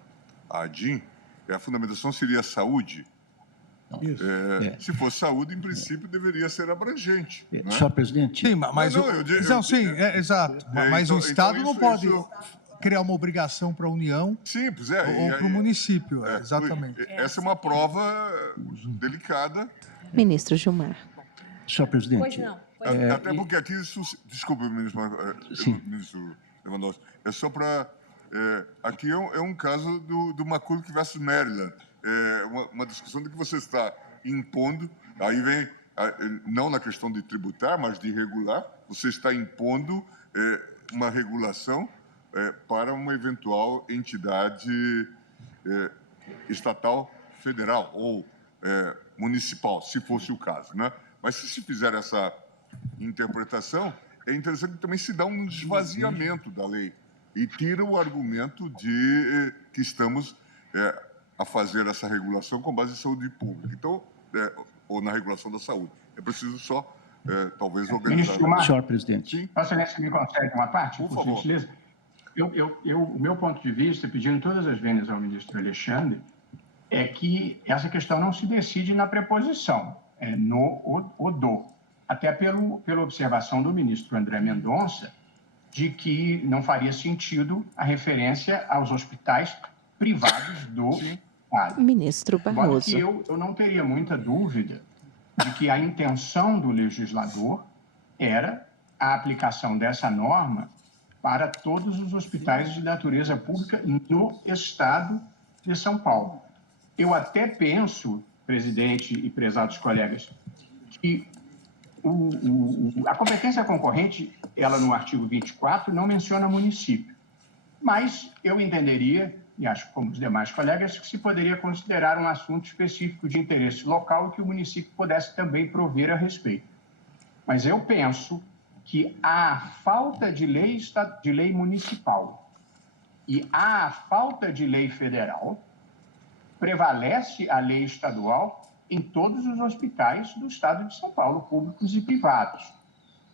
ADIM, a fundamentação seria a saúde. Se for saúde, em princípio, deveria ser abrangente. Senhor presidente. Sim, mas exato. Mas o Estado não pode. criar uma obrigação para a União. Simples, ou para o município, exatamente. Essa é uma prova delicada. Ministro Gilmar. Senhor presidente. Pois não. Até porque aqui isso... Desculpe, ministro Lewandowski. É só para... aqui é um caso do McCulloch versus Maryland. Uma discussão de que você está impondo, aí vem, não na questão de tributar, mas de regular, você está impondo uma regulação para uma eventual entidade estatal, federal ou municipal, se fosse o caso, né? Mas se fizer essa interpretação, é interessante que também se dá um esvaziamento da lei e tira o argumento de que estamos a fazer essa regulação com base em saúde pública, então, ou na regulação da saúde. É preciso só, talvez, organizar. Gilmar, senhor presidente. Vossa Excelência me concede uma parte, por favor. gentileza? O meu ponto de vista, pedindo todas as vênias ao ministro Alexandre, é que essa questão não se decide na preposição, no ou do. Até pela observação do ministro André Mendonça, de que não faria sentido a referência aos hospitais privados do Estado. Ministro Barroso. Que eu não teria muita dúvida de que a intenção do legislador era a aplicação dessa norma para todos os hospitais de natureza pública no Estado de São Paulo. Eu até penso, presidente e prezados colegas, que a competência concorrente, ela no artigo 24, não menciona município. Mas eu entenderia, e acho como os demais colegas, que se poderia considerar um assunto específico de interesse local e que o município pudesse também prover a respeito. Mas eu penso que a falta de lei municipal e a falta de lei federal prevalece a lei estadual em todos os hospitais do Estado de São Paulo, públicos e privados.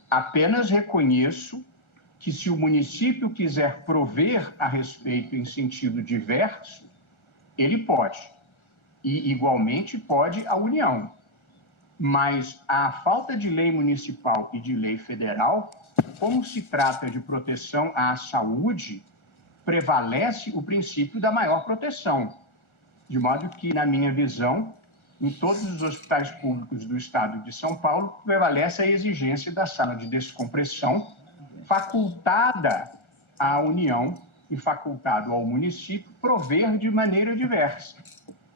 Apenas reconheço que se o município quiser prover a respeito em sentido diverso, ele pode. E, igualmente, pode a União. Mas a falta de lei municipal e de lei federal, como se trata de proteção à saúde, prevalece o princípio da maior proteção. De modo que, na minha visão, em todos os hospitais públicos do Estado de São Paulo, prevalece a exigência da sala de descompressão, facultada à União e facultado ao município prover de maneira diversa.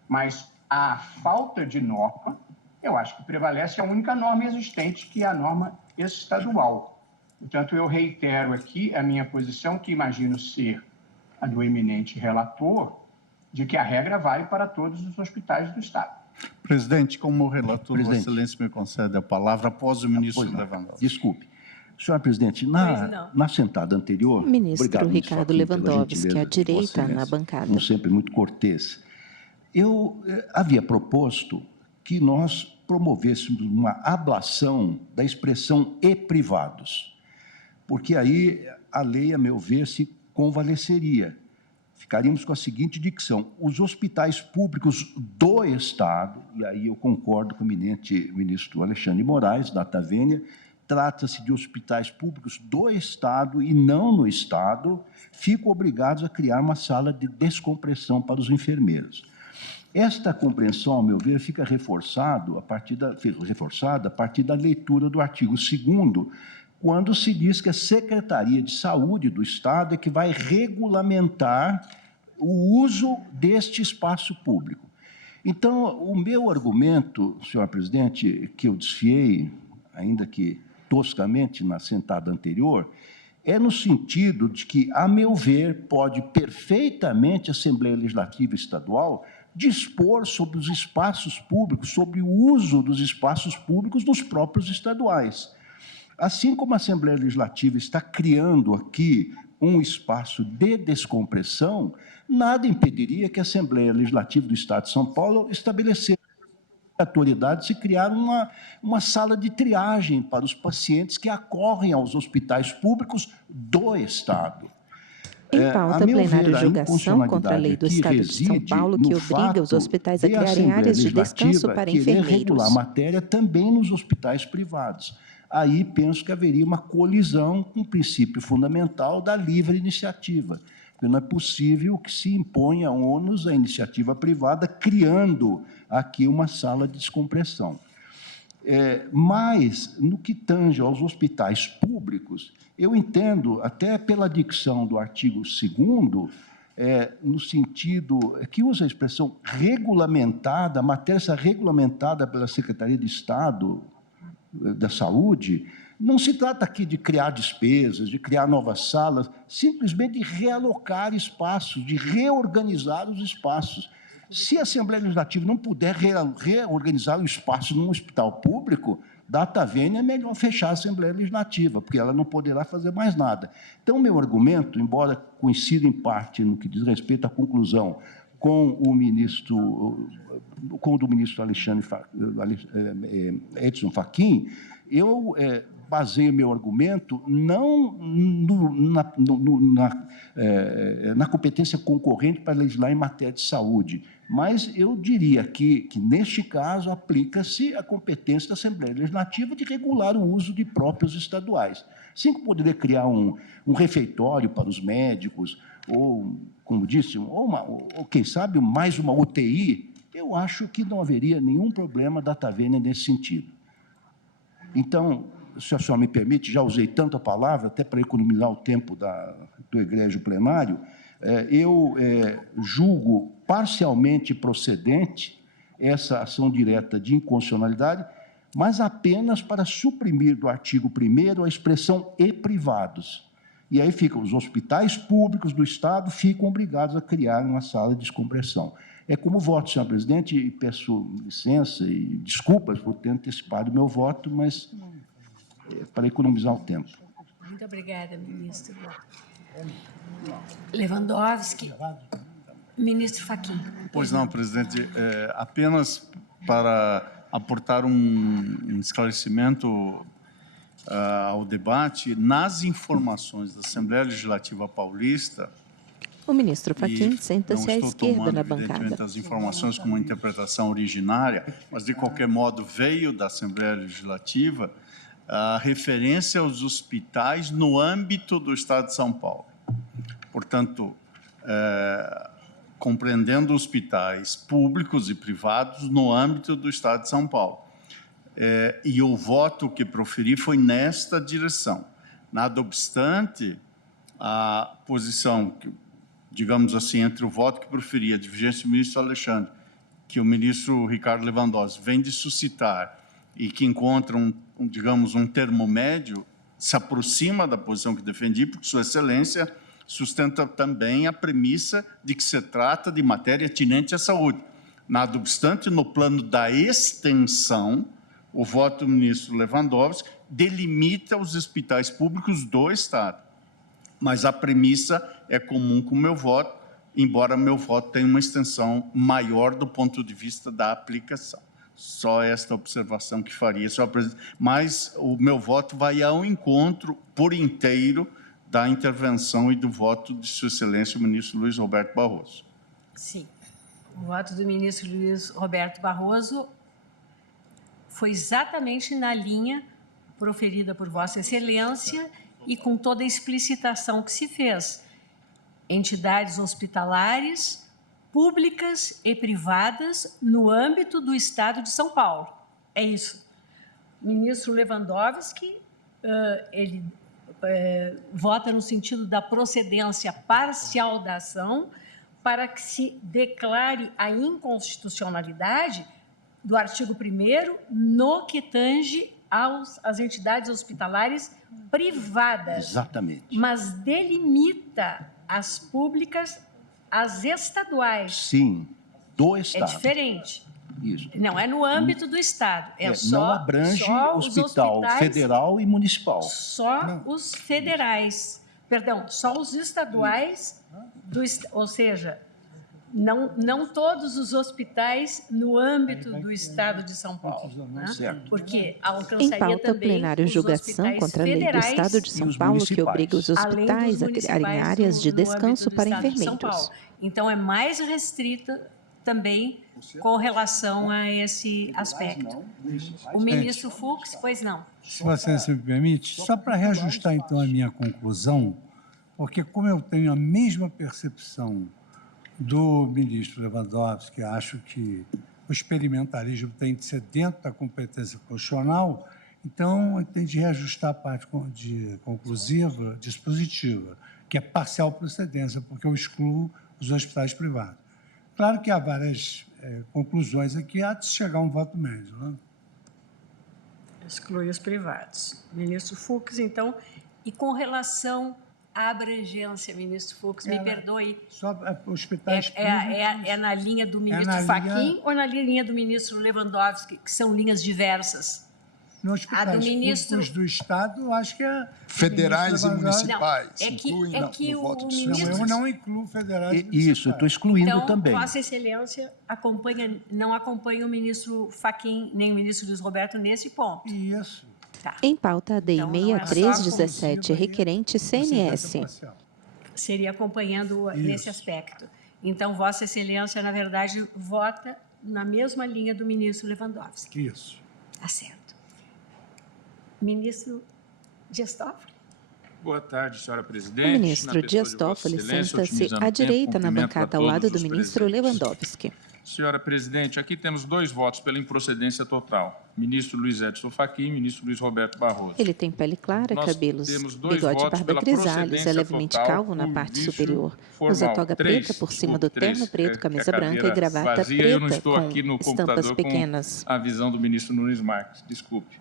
Mas a falta de norma, eu acho que prevalece a única norma existente, que é a norma estadual. Portanto, eu reitero aqui a minha posição, que imagino ser a do eminente relator, de que a regra vale para todos os hospitais do Estado. Presidente, como relator, Vossa Excelência me concede a palavra após o ministro Lewandowski. Desculpe. Senhor presidente, na sentada anterior... Ministro Ricardo Lewandowski, à direita na bancada. Como sempre, muito cortês. Eu havia proposto que nós promovêssemos uma ablação da expressão e privados, porque aí a lei, a meu ver, se convalesceria. Ficaríamos com a seguinte dicção: os hospitais públicos do Estado, e aí eu concordo com o eminente ministro Alexandre de Moraes, da Atavênia, trata-se de hospitais públicos do Estado e não no Estado, ficam obrigados a criar uma sala de descompressão para os enfermeiros. Esta compreensão, ao meu ver, fica reforçada a partir da leitura do artigo 2º, quando se diz que a Secretaria de Saúde do Estado é que vai regulamentar o uso deste espaço público. Então, o meu argumento, senhor presidente, que eu desfiei, ainda que toscamente na sentada anterior, é no sentido de que, a meu ver, pode perfeitamente a Assembleia Legislativa Estadual dispor sobre os espaços públicos, sobre o uso dos espaços públicos nos próprios estaduais. Assim como a Assembleia Legislativa está criando aqui um espaço de descompressão, nada impediria que a Assembleia Legislativa do Estado de São Paulo estabelecesse autoridades e criar uma sala de triagem para os pacientes que acorrem aos hospitais públicos do Estado. Em pauta, plenário de julgação contra a lei do Estado de São Paulo, que obriga os hospitais a criarem áreas de descanso para enfermeiros. Regular a matéria também nos hospitais privados. Aí penso que haveria uma colisão com o princípio fundamental da livre iniciativa. Porque não é possível que se imponha ônus à iniciativa privada, criando aqui uma sala de descompressão. Mas, no que tange aos hospitais públicos, eu entendo, até pela dicção do artigo 2º, no sentido que usa a expressão regulamentada, a matéria está regulamentada pela Secretaria de Estado da Saúde. Não se trata aqui de criar despesas, de criar novas salas, simplesmente de realocar espaços, de reorganizar os espaços. Se a Assembleia Legislativa não puder reorganizar o espaço num hospital público, data vênia, é melhor fechar a Assembleia Legislativa, porque ela não poderá fazer mais nada. Então, meu argumento, embora coincida em parte no que diz respeito à conclusão com o do ministro Edson Fachin, eu baseio meu argumento não na competência concorrente para legislar em matéria de saúde, mas eu diria que neste caso, aplica-se a competência da Assembleia Legislativa de regular o uso de próprios estaduais. Assim que poderia criar um refeitório para os médicos, ou, como disse, ou quem sabe, mais uma UTI, eu acho que não haveria nenhum problema data vênia nesse sentido. Então, se a senhora me permite, já usei tanta palavra, até para economizar o tempo do egrégio plenário, eu julgo parcialmente procedente essa ação direta de inconstitucionalidade, mas apenas para suprimir do artigo 1º a expressão "e privados". E aí ficam os hospitais públicos do Estado ficam obrigados a criar uma sala de descompressão. É como voto, senhor presidente, e peço licença e desculpas por ter antecipado o meu voto, mas para economizar o tempo. Muito obrigada, ministro. Lewandowski. Ministro Fachin. Pois não, presidente. Apenas para aportar um esclarecimento ao debate, nas informações da Assembleia Legislativa Paulista... O ministro Fachin senta-se à esquerda na bancada. Evidentemente, as informações com uma interpretação originária, mas, de qualquer modo, veio da Assembleia Legislativa a referência aos hospitais no âmbito do Estado de São Paulo. Portanto, compreendendo hospitais públicos e privados no âmbito do Estado de São Paulo. E o voto que proferi foi nesta direção. Nada obstante, a posição, digamos assim, entre o voto que proferi, a divergência do ministro Alexandre, que o ministro Ricardo Lewandowski vem de suscitar e que encontra digamos, um termo médio, se aproxima da posição que defendi, porque Sua Excelência sustenta também a premissa de que se trata de matéria atinente à saúde. Nada obstante, no plano da extensão, o voto do ministro Lewandowski delimita os hospitais públicos do Estado. Mas a premissa é comum com o meu voto, embora meu voto tenha uma extensão maior do ponto de vista da aplicação. Só esta observação que faria, senhor presidente. Mas o meu voto vai ao encontro, por inteiro, da intervenção e do voto de Sua Excelência, o ministro Luiz Roberto Barroso. Sim. O voto do ministro Luiz Roberto Barroso foi exatamente na linha proferida por Vossa Excelência e com toda a explicitação que se fez. Entidades hospitalares públicas e privadas no âmbito do Estado de São Paulo. É isso. O ministro Lewandowski, ele vota no sentido da procedência parcial da ação para que se declare a inconstitucionalidade do artigo 1º no que tange às entidades hospitalares privadas. Exatamente. Mas delimita as públicas, as estaduais. Sim, do Estado. É diferente. Isso. Não é no âmbito do Estado. Não abrange hospital federal e municipal. Só os federais. Perdão, só os estaduais, ou seja, não todos os hospitais no âmbito do Estado de São Paulo. Né? Certo. Porque alcançaria em pauta, também plenário julgação contra a lei do Estado de São Paulo que obriga os hospitais a criarem áreas de descanso para enfermeiros. Então, é mais restrita também com relação a esse aspecto. O ministro Fux, pois não. Se você me permite, só para reajustar, então, a minha conclusão, porque como eu tenho a mesma percepção do ministro Lewandowski, acho que o experimentalismo tem de ser dentro da competência constitucional, então tem de reajustar a parte conclusiva, dispositiva, que é parcial procedência, porque eu excluo os hospitais privados. Claro que há várias conclusões aqui, há de chegar a um voto médio, né? Exclui os privados. Ministro Fux, então, e com relação à abrangência, ministro Fux, me perdoe. Só hospitais públicos. É na linha do ministro Fachin ou na linha do ministro Lewandowski, que são linhas diversas? Nos hospitais públicos do Estado, acho que é... Federais e municipais. Eu não incluo federais e municipais. Isso, estou excluindo então, também. Vossa Excelência não acompanha o ministro Fachin, nem o ministro Luiz Roberto nesse ponto. Isso. Tá. Em pauta ADI 6317, requerente CNS. Seria acompanhando nesse aspecto. Então, Vossa Excelência, na verdade, vota na mesma linha do ministro Lewandowski. Isso. Tá certo. Ministro Dias Toffoli. Boa tarde, senhora presidente. O ministro Dias Toffoli senta-se à direita na bancada ao lado do ministro Lewandowski. Senhora presidente, aqui temos 2 votos pela improcedência total. Ministro Luiz Edson Fachin e ministro Luiz Roberto Barroso. Ele tem pele clara, cabelos, bigode e barba grisalhos, é levemente calvo na parte superior. Usa toga preta por cima do terno preto, camisa branca e gravata preta eu não estou aqui no estampas pequenas. Com a visão do ministro Nunes Marques, desculpe.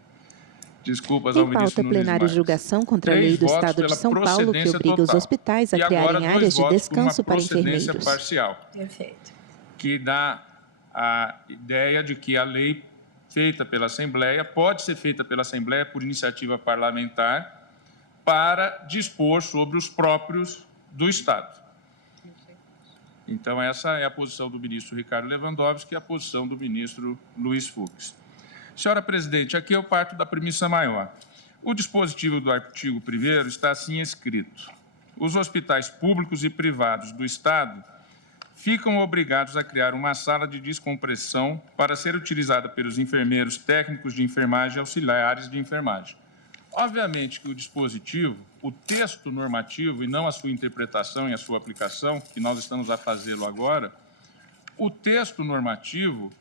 Desculpas ao ministro Nunes Marques. Em pauta plenária de julgação contra a lei do Estado de São Paulo que obriga os hospitais a criarem áreas de descanso para enfermeiros. Parcial, perfeito. Que dá a ideia de que a lei feita pela Assembleia pode ser feita pela Assembleia por iniciativa parlamentar para dispor sobre os próprios do Estado. Então, essa é a posição do ministro Ricardo Lewandowski e a posição do ministro Luiz Fux. Senhora presidente, aqui eu parto da premissa maior. O dispositivo do artigo 1º está assim escrito: os hospitais públicos e privados do Estado ficam obrigados a criar uma sala de descompressão para ser utilizada pelos enfermeiros, técnicos de enfermagem e auxiliares de enfermagem. Obviamente que o dispositivo, o texto normativo, e não a sua interpretação e a sua aplicação, que nós estamos a fazê-lo agora, o texto normativo,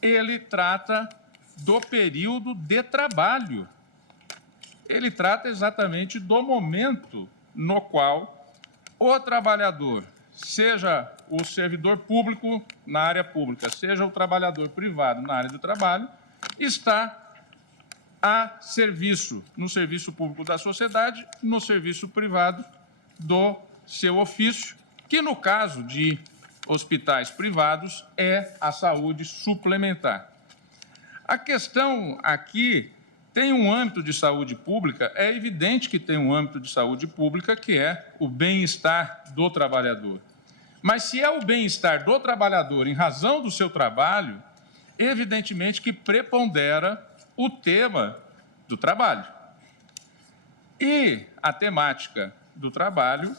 ele trata do período de trabalho. Ele trata exatamente do momento no qual o trabalhador, seja o servidor público na área pública, seja o trabalhador privado na área do trabalho, está a serviço, no serviço público da sociedade, no serviço privado do seu ofício, que no caso de hospitais privados é a saúde suplementar. A questão aqui tem um âmbito de saúde pública, é evidente que tem um âmbito de saúde pública que é o bem-estar do trabalhador. Mas se é o bem-estar do trabalhador em razão do seu trabalho, evidentemente que prepondera o tema do trabalho. E a temática do trabalho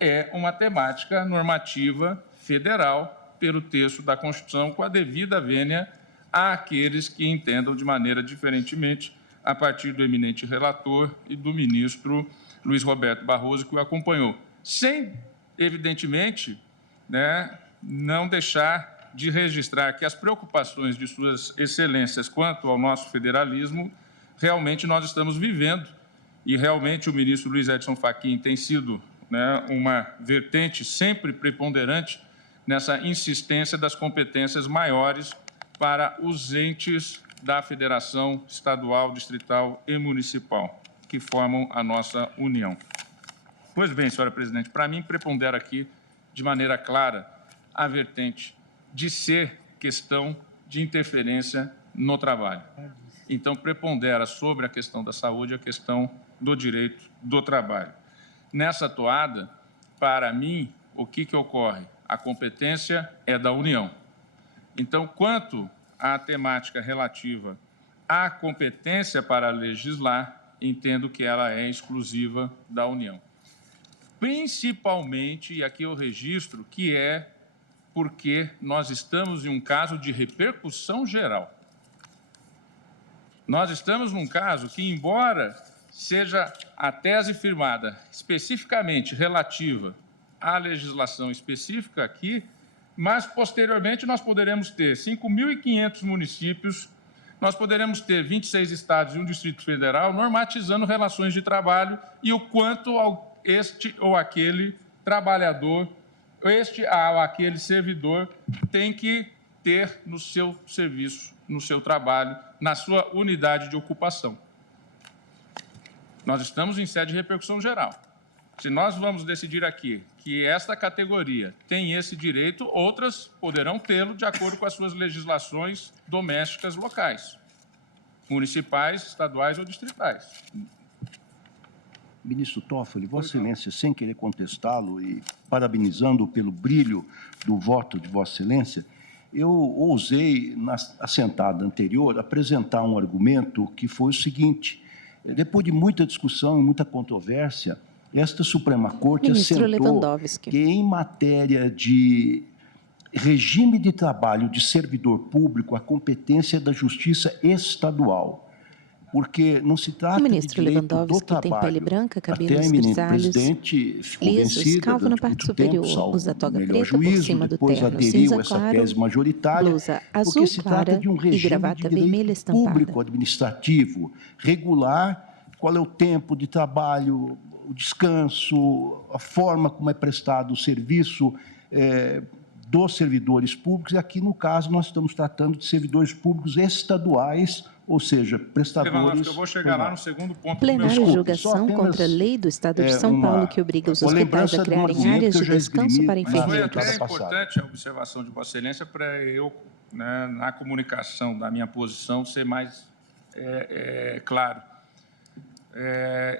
é uma temática normativa federal pelo texto da Constituição, com a devida vênia àqueles que entendam de maneira diferentemente, a partir do eminente relator e do ministro Luiz Roberto Barroso, que o acompanhou. Sem, evidentemente, não deixar de registrar que as preocupações de suas excelências quanto ao nosso federalismo, realmente nós estamos vivendo, e realmente o ministro Luiz Edson Fachin tem sido uma vertente sempre preponderante nessa insistência das competências maiores para os entes da federação estadual, distrital e municipal, que formam a nossa União. Pois bem, senhora presidente, para mim prepondera aqui, de maneira clara, a vertente de ser questão de interferência no trabalho. Então, prepondera sobre a questão da saúde a questão do direito do trabalho. Nessa toada, para mim, o que ocorre? A competência é da União. Então, quanto à temática relativa à competência para legislar, entendo que ela é exclusiva da União. Principalmente, e aqui eu registro, que é porque nós estamos em um caso de repercussão geral. Nós estamos num caso que, embora seja a tese firmada especificamente relativa à legislação específica aqui, mas, posteriormente, nós poderemos ter 5.500 municípios, nós poderemos ter 26 estados e um Distrito Federal normatizando relações de trabalho e o quanto este ou aquele trabalhador, este ou aquele servidor tem que ter no seu serviço, no seu trabalho, na sua unidade de ocupação. Nós estamos em sede de repercussão geral. Se nós vamos decidir aqui que esta categoria tem esse direito, outras poderão tê-lo de acordo com as suas legislações domésticas locais, municipais, estaduais ou distritais. Ministro Toffoli, Vossa Excelência, sem querer contestá-lo e parabenizando pelo brilho do voto de Vossa Excelência, eu ousei, na assentada anterior, apresentar um argumento que foi o seguinte: depois de muita discussão e muita controvérsia, esta Suprema Corte assentou que, em matéria de regime de trabalho de servidor público, a competência é da Justiça Estadual, porque não se trata de direito do trabalho. Tem pele branca, cabelos até a eminente grisalhos, presidente ficou lisos, vencida calvo na durante parte muito tempo, superior, salvo usa toga melhor preta por juízo, cima do depois terno, aderiu cinza a essa claro, tese majoritária, blusa azul porque se trata clara de um e regime gravata de vermelha direito estampada. público administrativo, regular qual é o tempo de trabalho, o descanso, a forma como é prestado o serviço dos servidores públicos, e aqui, no caso, nós estamos tratando de servidores públicos estaduais, ou seja, prestadores... Eu vou chegar lá no segundo ponto. Plenário de julgação contra a lei do Estado de São Paulo que obriga os hospitais a criarem áreas de descanso para enfermeiros. Foi até importante a observação de Vossa Excelência para eu, na comunicação da minha posição, ser mais claro.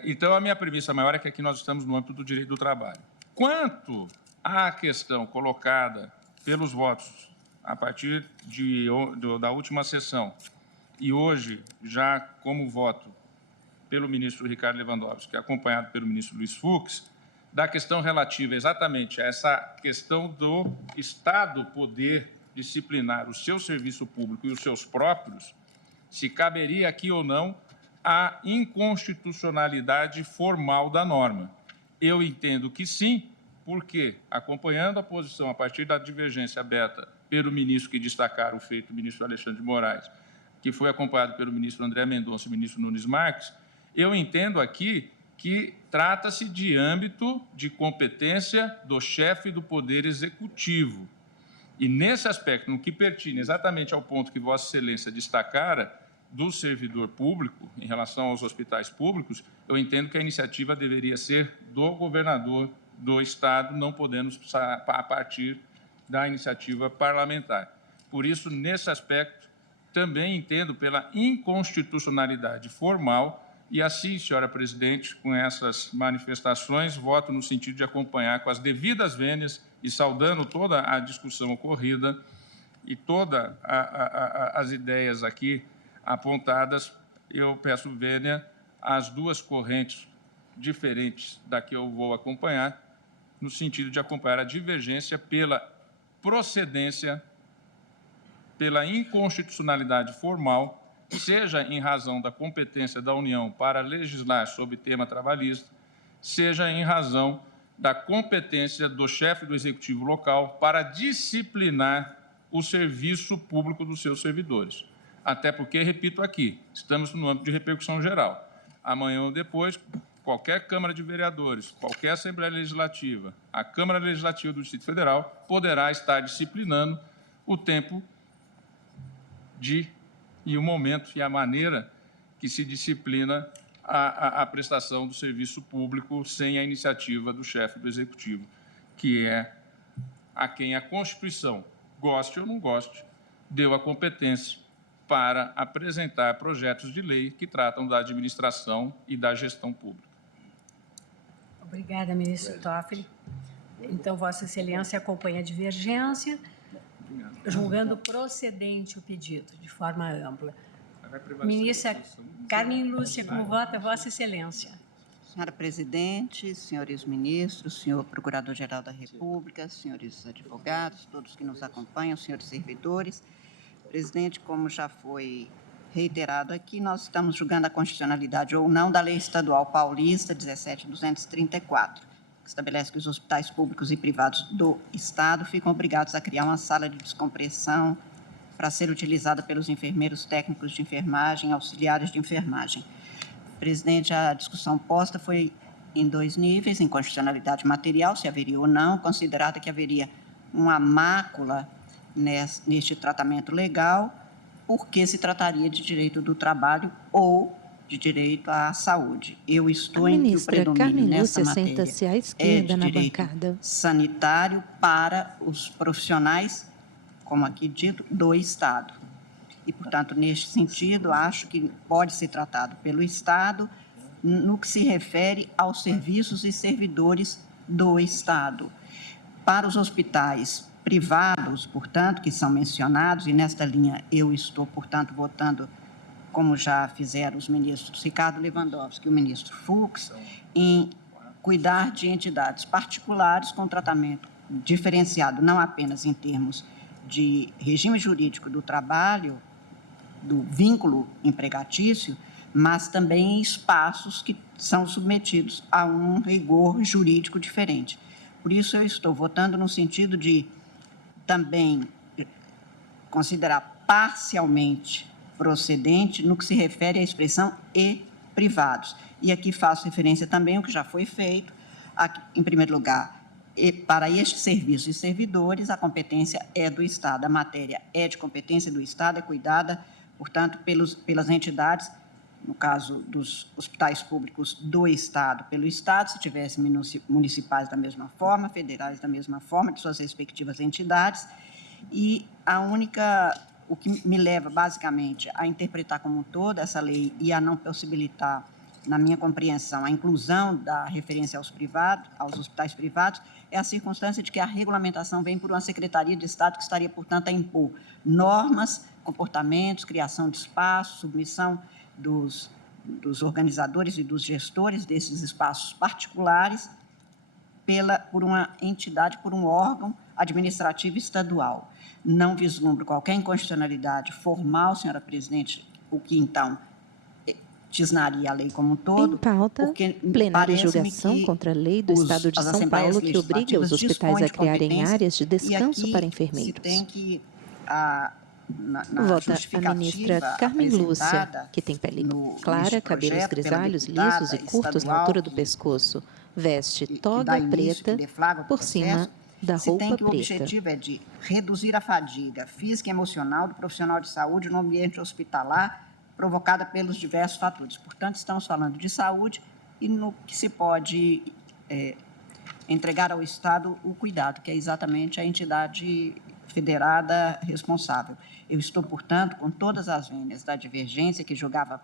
Então, a minha premissa maior é que aqui nós estamos no âmbito do direito do trabalho. Quanto à questão colocada pelos votos a partir da última sessão, e hoje, já como voto pelo ministro Ricardo Lewandowski, acompanhado pelo ministro Luiz Fux, da questão relativa exatamente a essa questão do Estado poder disciplinar o seu serviço público e os seus próprios, se caberia aqui ou não a inconstitucionalidade formal da norma. Eu entendo que sim, porque, acompanhando a posição a partir da divergência aberta pelo ministro que destacaram o feito, o ministro Alexandre de Moraes, que foi acompanhado pelo ministro André Mendonça e o ministro Nunes Marques, eu entendo aqui que trata-se de âmbito de competência do chefe do Poder Executivo. E, nesse aspecto, no que pertine exatamente ao ponto que Vossa Excelência destacara, do servidor público, em relação aos hospitais públicos, eu entendo que a iniciativa deveria ser do governador do Estado, não podendo a partir da iniciativa parlamentar. Por isso, nesse aspecto, também entendo pela inconstitucionalidade formal e assim, senhora presidente, com essas manifestações, voto no sentido de acompanhar com as devidas vênias e saudando toda a discussão ocorrida e todas as ideias aqui apontadas, eu peço vênia às duas correntes diferentes da que eu vou acompanhar, no sentido de acompanhar a divergência pela procedência, pela inconstitucionalidade formal, seja em razão da competência da União para legislar sobre tema trabalhista, seja em razão da competência do chefe do Executivo local para disciplinar o serviço público dos seus servidores. Até porque, repito aqui, estamos no âmbito de repercussão geral. Amanhã ou depois, qualquer Câmara de Vereadores, qualquer Assembleia Legislativa, a Câmara Legislativa do Distrito Federal poderá estar disciplinando o tempo e o momento e a maneira que se disciplina a prestação do serviço público sem a iniciativa do chefe do Executivo, que é a quem a Constituição, goste ou não goste, deu a competência para apresentar projetos de lei que tratam da administração e da gestão pública. Obrigada, ministro Toffoli. Então, Vossa Excelência acompanha a divergência, julgando procedente o pedido, de forma ampla. Ministra Carmen Lúcia, como vota Vossa Excelência? Senhora Presidente, senhores ministros, senhor Procurador-Geral da República, senhores advogados, todos que nos acompanham, senhores servidores. Presidente, como já foi reiterado aqui, nós estamos julgando a constitucionalidade ou não da Lei Estadual Paulista 17.234, que estabelece que os hospitais públicos e privados do Estado ficam obrigados a criar uma sala de descompressão para ser utilizada pelos enfermeiros técnicos de enfermagem, auxiliares de enfermagem. Presidente, a discussão posta foi em 2 níveis, em constitucionalidade material, se haveria ou não, considerada que haveria uma mácula neste tratamento legal, porque se trataria de direito do trabalho ou de direito à saúde. Eu estou em que o predomínio nessa matéria à esquerda de direito sanitário para os profissionais, como aqui dito, do Estado. E, portanto, neste sentido, acho que pode ser tratado pelo Estado no que se refere aos serviços e servidores do Estado. Para os hospitais privados, portanto, que são mencionados, e nesta linha eu estou, portanto, votando, como já fizeram os ministros Ricardo Lewandowski e o ministro Fux, em cuidar de entidades particulares com tratamento diferenciado, não apenas em termos de regime jurídico do trabalho, do vínculo empregatício, mas também em espaços que são submetidos a um rigor jurídico diferente. Por isso, eu estou votando no sentido de também considerar parcialmente procedente no que se refere à expressão e privados. E aqui faço referência também ao que já foi feito, aqui, em primeiro lugar, para estes serviços e servidores, a competência é do Estado, a matéria é de competência do Estado, é cuidada, portanto, pelas entidades, no caso dos hospitais públicos do Estado, pelo Estado, se tivesse municipais da mesma forma, federais da mesma forma, de suas respectivas entidades, e o que me leva, basicamente, a interpretar como um todo essa lei e a não possibilitar, na minha compreensão, a inclusão da referência aos hospitais privados, é a circunstância de que a regulamentação vem por uma Secretaria de Estado que estaria, portanto, a impor normas, comportamentos, criação de espaços, submissão dos organizadores e dos gestores desses espaços particulares por uma entidade, por um órgão administrativo estadual. Não vislumbro qualquer inconstitucionalidade formal, senhora presidente, o que, então, tisnaria a lei como um todo. Em pauta, porque plenária de julgação contra a lei do Estado de São Paulo que obriga os hospitais a criarem áreas de descanso para enfermeiros. Se tem que Vota a ministra Carmen Lúcia, que tem pele clara, cabelos grisalhos, lisos e curtos na altura do pescoço, veste toga preta por cima da roupa preta. Se tem que o objetivo é de reduzir a fadiga física e emocional do profissional de saúde no ambiente hospitalar provocada pelos diversos fatores. Portanto, estamos falando de saúde e no que se pode entregar ao Estado o cuidado, que é exatamente a entidade federada responsável. Eu estou, portanto, com todas as vênias da divergência, que julgava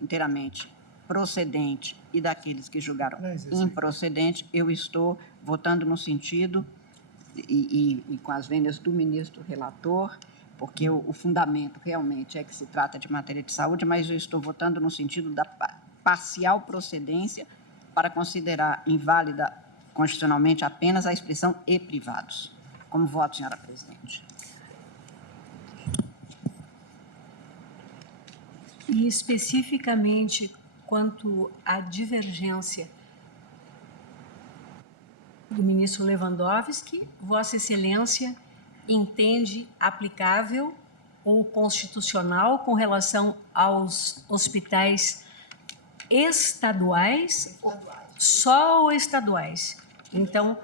inteiramente procedente, e daqueles que julgaram improcedente, eu estou votando no sentido, e com as vênias do ministro relator, porque o fundamento realmente é que se trata de matéria de saúde, mas eu estou votando no sentido da parcial procedência para considerar inválida constitucionalmente apenas a expressão e privados. Como voto, senhora presidente. E especificamente quanto à divergência do ministro Lewandowski, Vossa Excelência entende aplicável ou constitucional com relação aos hospitais estaduais, só ou estaduais? Então,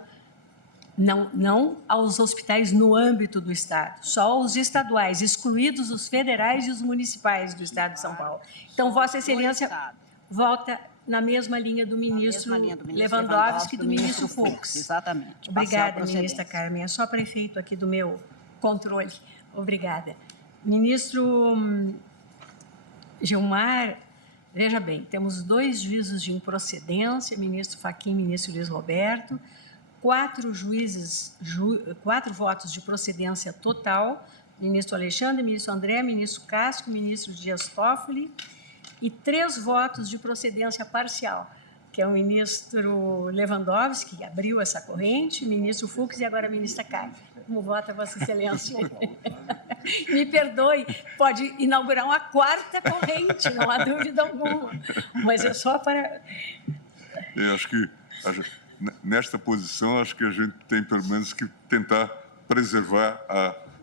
não aos hospitais no âmbito do Estado, só os estaduais, excluídos os federais e os municipais do Estado de São Paulo. Então, Vossa Excelência vota na mesma linha do ministro Lewandowski e do ministro Fux. Exatamente. Obrigada, ministra Carmen. É só para efeito aqui do meu controle. Obrigada. Ministro Gilmar, veja bem, temos 2 juízos de improcedência, ministro Fachin e ministro Luiz Roberto, 4 votos de procedência total, ministro Alexandre, ministro André, ministro Casco, ministro Dias Toffoli, e 3 votos de procedência parcial, que é o ministro Lewandowski, que abriu essa corrente, o ministro Fux e agora a ministra Carmen. Como vota Vossa Excelência? Me perdoe, pode inaugurar uma quarta corrente, não há dúvida alguma. Mas é só para... Eu acho que, nesta posição, acho que a gente tem, pelo menos, que tentar preservar,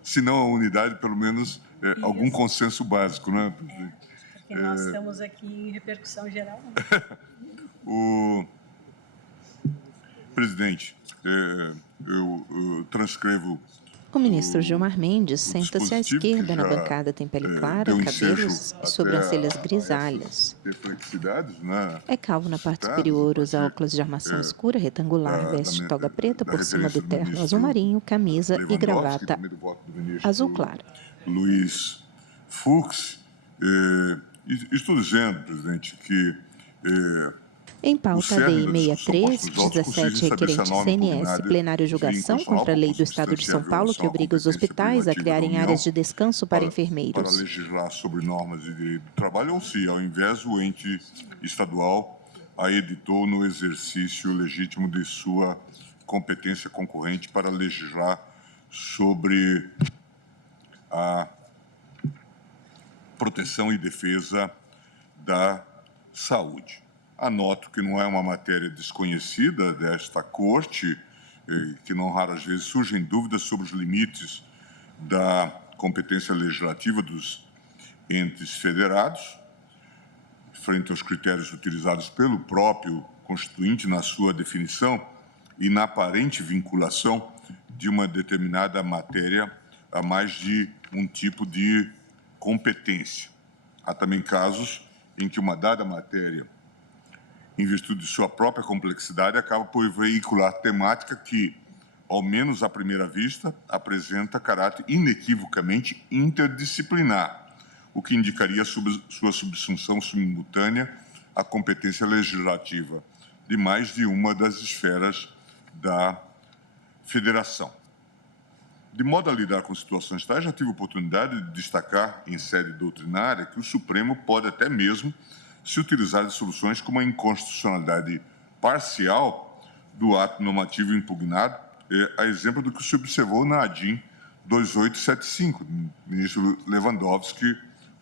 se não a unidade, pelo menos algum consenso básico, né, presidente? Porque nós estamos aqui em repercussão geral. Presidente, eu transcrevo... O ministro Gilmar Mendes senta-se à esquerda na bancada, tem pele clara, cabelos e sobrancelhas grisalhas. Né? É calvo na parte superior, usa óculos de armação escura, retangular, veste toga preta por cima do terno azul marinho, camisa e gravata azul clara. Luiz Fux, estou dizendo, presidente, que... Em pauta, a Lei 63/17, requerente CNS, plenário julgação contra a Lei do Estado de São Paulo, que obriga os hospitais a criarem áreas de descanso para enfermeiros. Para legislar sobre normas de direito do trabalho, ou se, ao invés, o ente estadual a editou no exercício legítimo de sua competência concorrente para legislar sobre a proteção e defesa da saúde. Anoto que não é uma matéria desconhecida desta Corte, que não raras vezes surgem dúvidas sobre os limites da competência legislativa dos entes federados, frente aos critérios utilizados pelo próprio Constituinte na sua definição e na aparente vinculação de uma determinada matéria a mais de um tipo de competência. Há também casos em que uma dada matéria, em virtude de sua própria complexidade, acaba por veicular temática que, ao menos à primeira vista, apresenta caráter inequivocamente interdisciplinar, o que indicaria sua subsunção simultânea à competência legislativa de mais de uma das esferas da Federação. De modo a lidar com situações tais, já tive a oportunidade de destacar, em sede doutrinária, que o Supremo pode até mesmo se utilizar de soluções como a inconstitucionalidade parcial do ato normativo impugnado, a exemplo do que se observou na ADIM 2875, do ministro Lewandowski,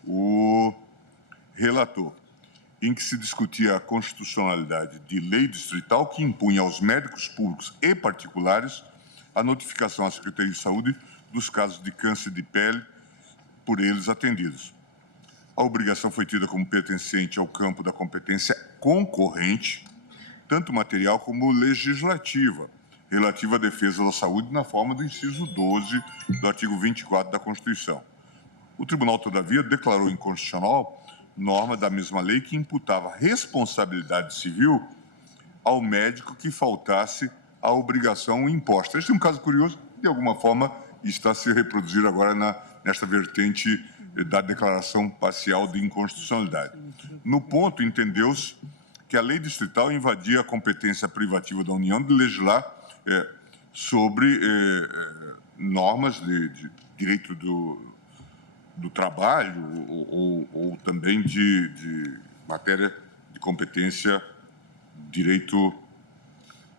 o relator, em que se discutia a constitucionalidade de lei distrital que impunha aos médicos públicos e particulares a notificação à Secretaria de Saúde dos casos de câncer de pele por eles atendidos. A obrigação foi tida como pertencente ao campo da competência concorrente, tanto material como legislativa, relativa à defesa da saúde na forma do inciso 12 do artigo 24 da Constituição. O Tribunal, todavia, declarou inconstitucional norma da mesma lei que imputava responsabilidade civil ao médico que faltasse a obrigação imposta. Este é um caso curioso, de alguma forma, está a se reproduzir agora nesta vertente da declaração parcial de inconstitucionalidade. No ponto, entendeu-se que a lei distrital invadia a competência privativa da União de legislar sobre normas de direito do trabalho ou também de matéria de competência direito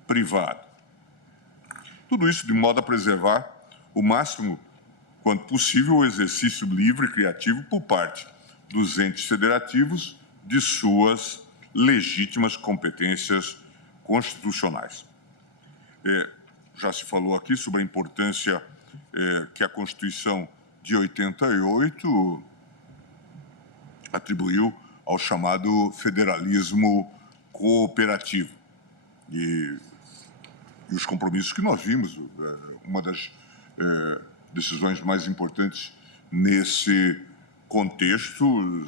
privado. Tudo isso de modo a preservar o máximo quanto possível o exercício livre e criativo por parte dos entes federativos de suas legítimas competências constitucionais. Já se falou aqui sobre a importância que a Constituição de 88 atribuiu ao chamado federalismo cooperativo. E os compromissos que nós vimos, uma das decisões mais importantes nesse contexto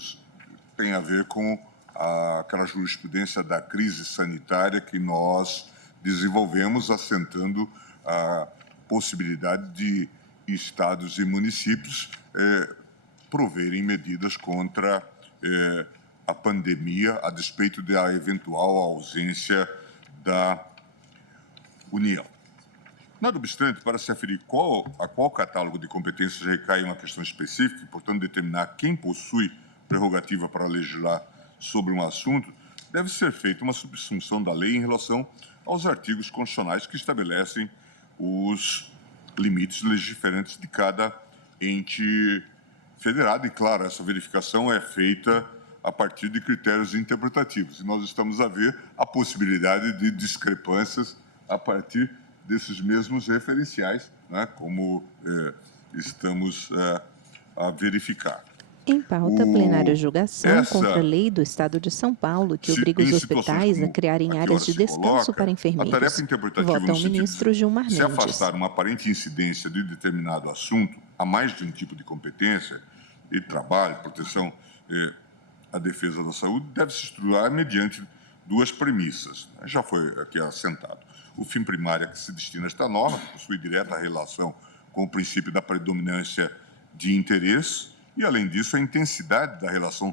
tem a ver com aquela jurisprudência da crise sanitária que nós desenvolvemos, assentando a possibilidade de estados e municípios proverem medidas contra a pandemia, a despeito da eventual ausência da União. Nada obstante, para se aferir a qual catálogo de competências recai uma questão específica e, portanto, determinar quem possui prerrogativa para legislar sobre um assunto, deve ser feita uma subsunção da lei em relação aos artigos constitucionais que estabelecem os limites legiferantes de cada ente federado. E, claro, essa verificação é feita a partir de critérios interpretativos. E nós estamos a ver a possibilidade de discrepâncias a partir desses mesmos referenciais, né, como estamos a verificar. Em pauta, plenário julgação contra a lei do Estado de São Paulo, que obriga os hospitais a criarem áreas de descanso para enfermeiros. A tarefa interpretativa Vota o ministro Gilmar Mendes. Se afastar uma aparente incidência de determinado assunto a mais de um tipo de competência e trabalho, proteção à defesa da saúde, deve se estruturar mediante duas premissas. Já foi aqui assentado. O fim primário que se destina a esta norma, que possui direta relação com o princípio da predominância de interesse, e, além disso, a intensidade da relação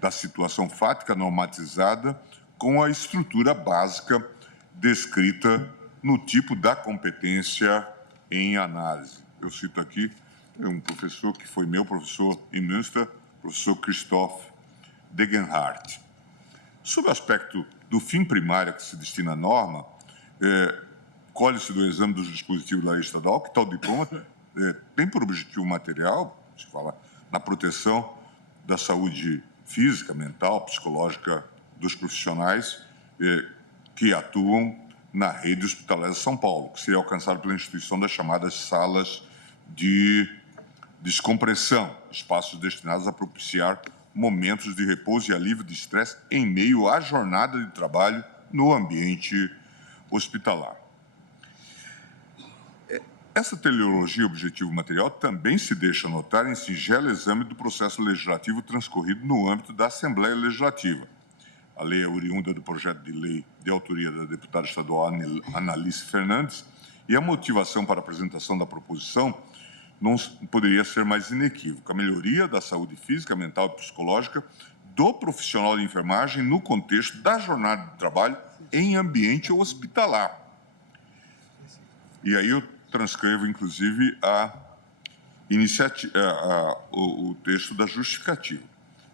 da situação fática normatizada com a estrutura básica descrita no tipo da competência em análise. Eu cito aqui um professor que foi meu professor em Münster, professor Christoph Degenhardt. Sob o aspecto do fim primário que se destina à norma, colhe-se do exame dos dispositivos da lei estadual que tal diploma tem por objetivo material, se fala na proteção da saúde física, mental, psicológica dos profissionais que atuam na rede hospitalar de São Paulo, que seria alcançado pela instituição das chamadas salas de descompressão, espaços destinados a propiciar momentos de repouso e alívio de estresse em meio à jornada de trabalho no ambiente hospitalar. Essa teleologia objetivo material também se deixa notar em singelo exame do processo legislativo transcorrido no âmbito da Assembleia Legislativa. A lei é oriunda do projeto de lei de autoria da deputada estadual Analice Fernandes e a motivação para a apresentação da proposição não poderia ser mais inequívoca. A melhoria da saúde física, mental e psicológica do profissional de enfermagem no contexto da jornada de trabalho em ambiente hospitalar. E aí eu transcrevo, inclusive, o texto da justificativa.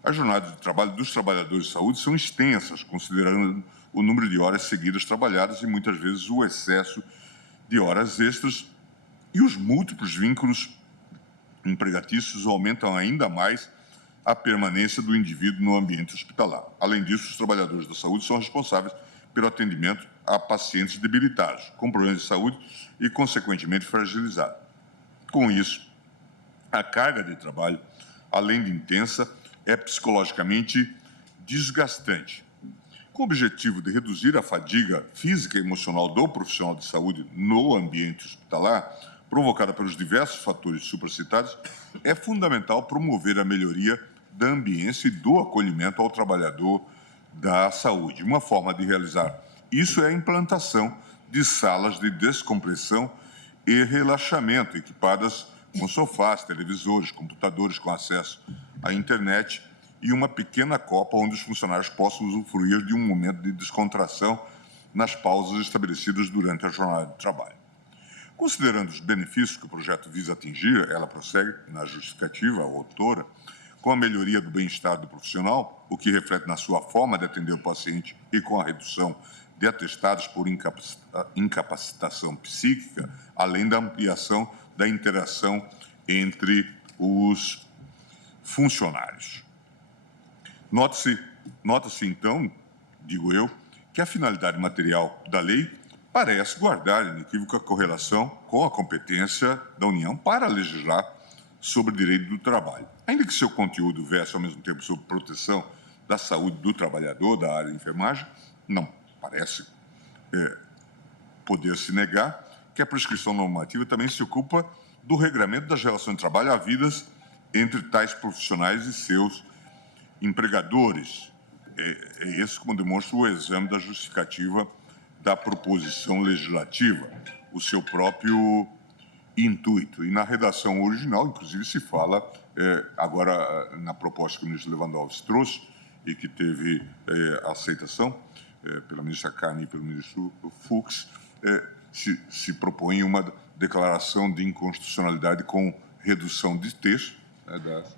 As jornadas de trabalho dos trabalhadores de saúde são extensas, considerando o número de horas seguidas trabalhadas e, muitas vezes, o excesso de horas extras, e os múltiplos vínculos empregatícios aumentam ainda mais a permanência do indivíduo no ambiente hospitalar. Além disso, os trabalhadores da saúde são responsáveis pelo atendimento a pacientes debilitados, com problemas de saúde e, consequentemente, fragilizados. Com isso, a carga de trabalho, além de intensa, é psicologicamente desgastante. Com o objetivo de reduzir a fadiga física e emocional do profissional de saúde no ambiente hospitalar, provocada pelos diversos fatores supracitados, é fundamental promover a melhoria da ambiência e do acolhimento ao trabalhador da saúde. Uma forma de realizar isso é a implantação de salas de descompressão e relaxamento, equipadas com sofás, televisores, computadores com acesso à internet e uma pequena copa onde os funcionários possam usufruir de um momento de descontração nas pausas estabelecidas durante a jornada de trabalho. Considerando os benefícios que o projeto visa atingir, ela prossegue na justificativa, a autora, com a melhoria do bem-estar do profissional, o que reflete na sua forma de atender o paciente e com a redução de atestados por incapacitação psíquica, além da ampliação da interação entre os funcionários. Nota-se, então, digo eu, que a finalidade material da lei parece guardar inequívoca correlação com a competência da União para legislar sobre o direito do trabalho. Ainda que seu conteúdo verse, ao mesmo tempo, sobre proteção da saúde do trabalhador da área de enfermagem, não parece poder se negar que a prescrição normativa também se ocupa do regramento das relações de trabalho havidas entre tais profissionais e seus empregadores. É esse como demonstra o exame da justificativa da proposição legislativa, o seu próprio intuito. E na redação original, inclusive, se fala, agora na proposta que o ministro Lewandowski trouxe e que teve aceitação pela ministra Carne e pelo ministro Fux, se propõe uma declaração de inconstitucionalidade com redução de texto,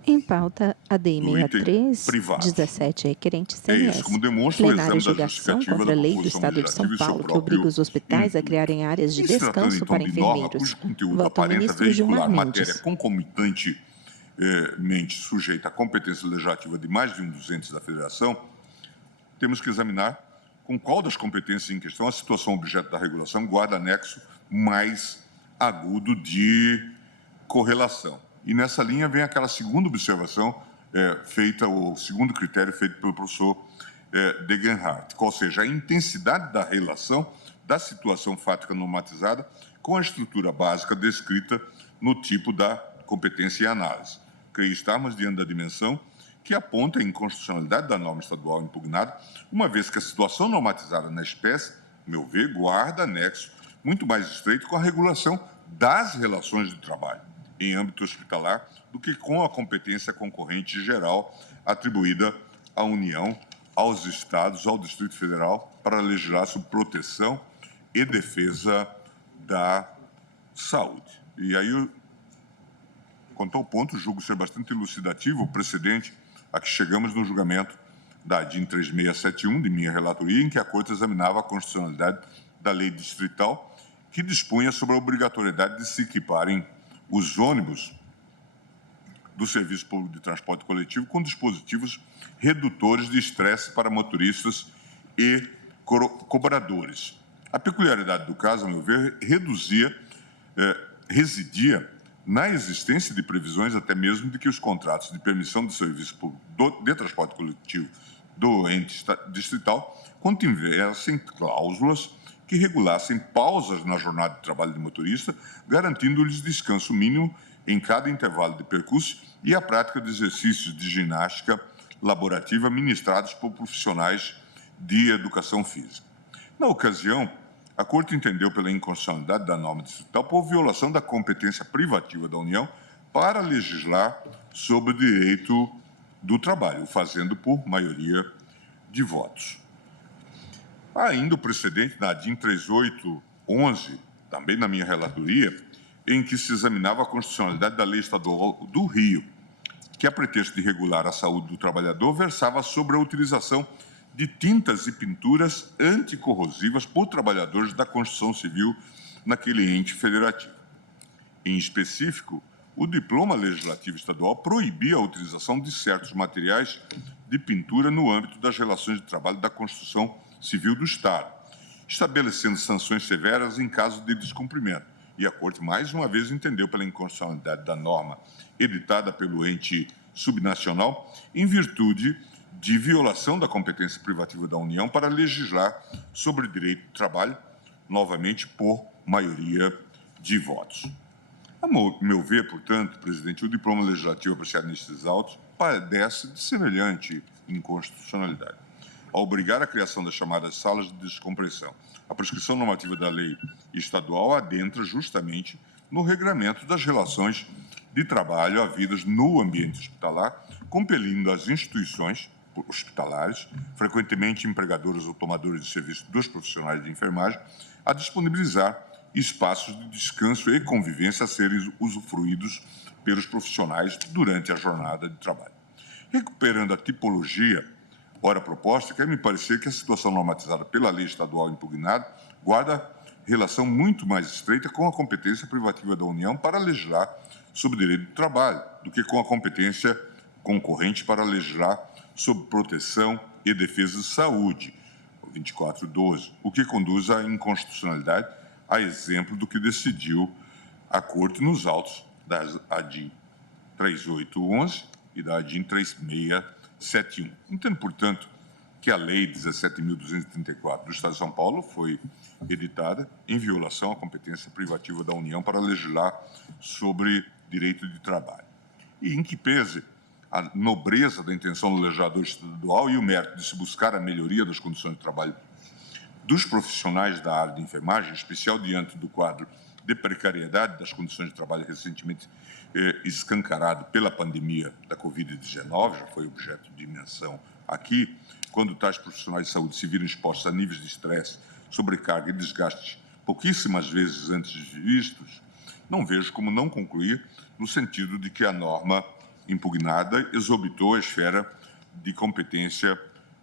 Em pauta, ADI 63, 17, requerente CNS. Como demonstra o Plenário exame da julgação justificativa contra a da lei do proposição Estado de São legislativa e seu Paulo que próprio obriga os hospitais a criarem áreas de Em se tratando, descanso então, para de norma enfermeiros. cujo conteúdo Vota o aparenta ministro Gilmar veicular matéria Mendes. concomitantemente sujeita à competência legislativa de mais de um dos entes da Federação, temos que examinar com qual das competências em questão a situação objeto da regulação guarda anexo mais agudo de correlação. E nessa linha vem aquela segunda observação feita, o segundo critério feito pelo professor Degenhardt, qual seja a intensidade da relação da situação fática normatizada com a estrutura básica descrita no tipo da competência e análise. Creio estarmos diante da dimensão que aponta a inconstitucionalidade da norma estadual impugnada, uma vez que a situação normatizada na espécie, meu ver, guarda anexo muito mais estreito com a regulação das relações de trabalho em âmbito hospitalar do que com a competência concorrente geral atribuída à União, aos Estados, ao Distrito Federal, para legislar sobre proteção e defesa da saúde. E aí, quanto ao ponto, julgo ser bastante elucidativo o precedente a que chegamos no julgamento da ADIM 3671, de minha relatoria, em que a Corte examinava a constitucionalidade da lei distrital, que dispunha sobre a obrigatoriedade de se equiparem os ônibus do Serviço Público de Transporte Coletivo com dispositivos redutores de estresse para motoristas e cobradores. A peculiaridade do caso, a meu ver, residia na existência de previsões até mesmo de que os contratos de permissão de serviço público de transporte coletivo do ente distrital contivessem cláusulas que regulassem pausas na jornada de trabalho de motorista, garantindo-lhes descanso mínimo em cada intervalo de percurso e a prática de exercícios de ginástica laborativa ministrados por profissionais de educação física. Na ocasião, a Corte entendeu pela inconstitucionalidade da norma distrital por violação da competência privativa da União para legislar sobre o direito do trabalho, fazendo por maioria de votos. Há ainda o precedente na ADIM 3811, também na minha relatoria, em que se examinava a constitucionalidade da Lei Estadual do Rio, que, a pretexto de regular a saúde do trabalhador, versava sobre a utilização de tintas e pinturas anticorrosivas por trabalhadores da construção civil naquele ente federativo. Em específico, o diploma legislativo estadual proibia a utilização de certos materiais de pintura no âmbito das relações de trabalho da construção civil do Estado, estabelecendo sanções severas em caso de descumprimento. E a Corte, mais uma vez, entendeu pela inconstitucionalidade da norma editada pelo ente subnacional em virtude de violação da competência privativa da União para legislar sobre o direito do trabalho, novamente por maioria de votos. A meu ver, portanto, presidente, o diploma legislativo apreciado nestes autos padece de semelhante inconstitucionalidade. Ao obrigar a criação das chamadas salas de descompressão, a prescrição normativa da lei estadual adentra justamente no regramento das relações de trabalho havidas no ambiente hospitalar, compelindo as instituições hospitalares, frequentemente empregadoras ou tomadores de serviço dos profissionais de enfermagem, a disponibilizar espaços de descanso e convivência a serem usufruídos pelos profissionais durante a jornada de trabalho. Recuperando a tipologia ora proposta, quer me parecer que a situação normatizada pela lei estadual impugnada guarda relação muito mais estreita com a competência privativa da União para legislar sobre o direito do trabalho, do que com a competência concorrente para legislar sobre proteção e defesa de saúde, 2412, o que conduz à inconstitucionalidade, a exemplo do que decidiu a Corte nos autos da ADIM 3811 e da ADIM 3671. Entendo, portanto, que a Lei 17.234 do Estado de São Paulo foi editada em violação à competência privativa da União para legislar sobre direito de trabalho. E em que pese a nobreza da intenção do legislador estadual e o mérito de se buscar a melhoria das condições de trabalho dos profissionais da área de enfermagem, em especial diante do quadro de precariedade das condições de trabalho recentemente escancarado pela pandemia da Covid-19, já foi objeto de menção aqui, quando tais profissionais de saúde se viram expostos a níveis de estresse, sobrecarga e desgaste pouquíssimas vezes antes vistos, não vejo como não concluir no sentido de que a norma impugnada exorbitou a esfera de competência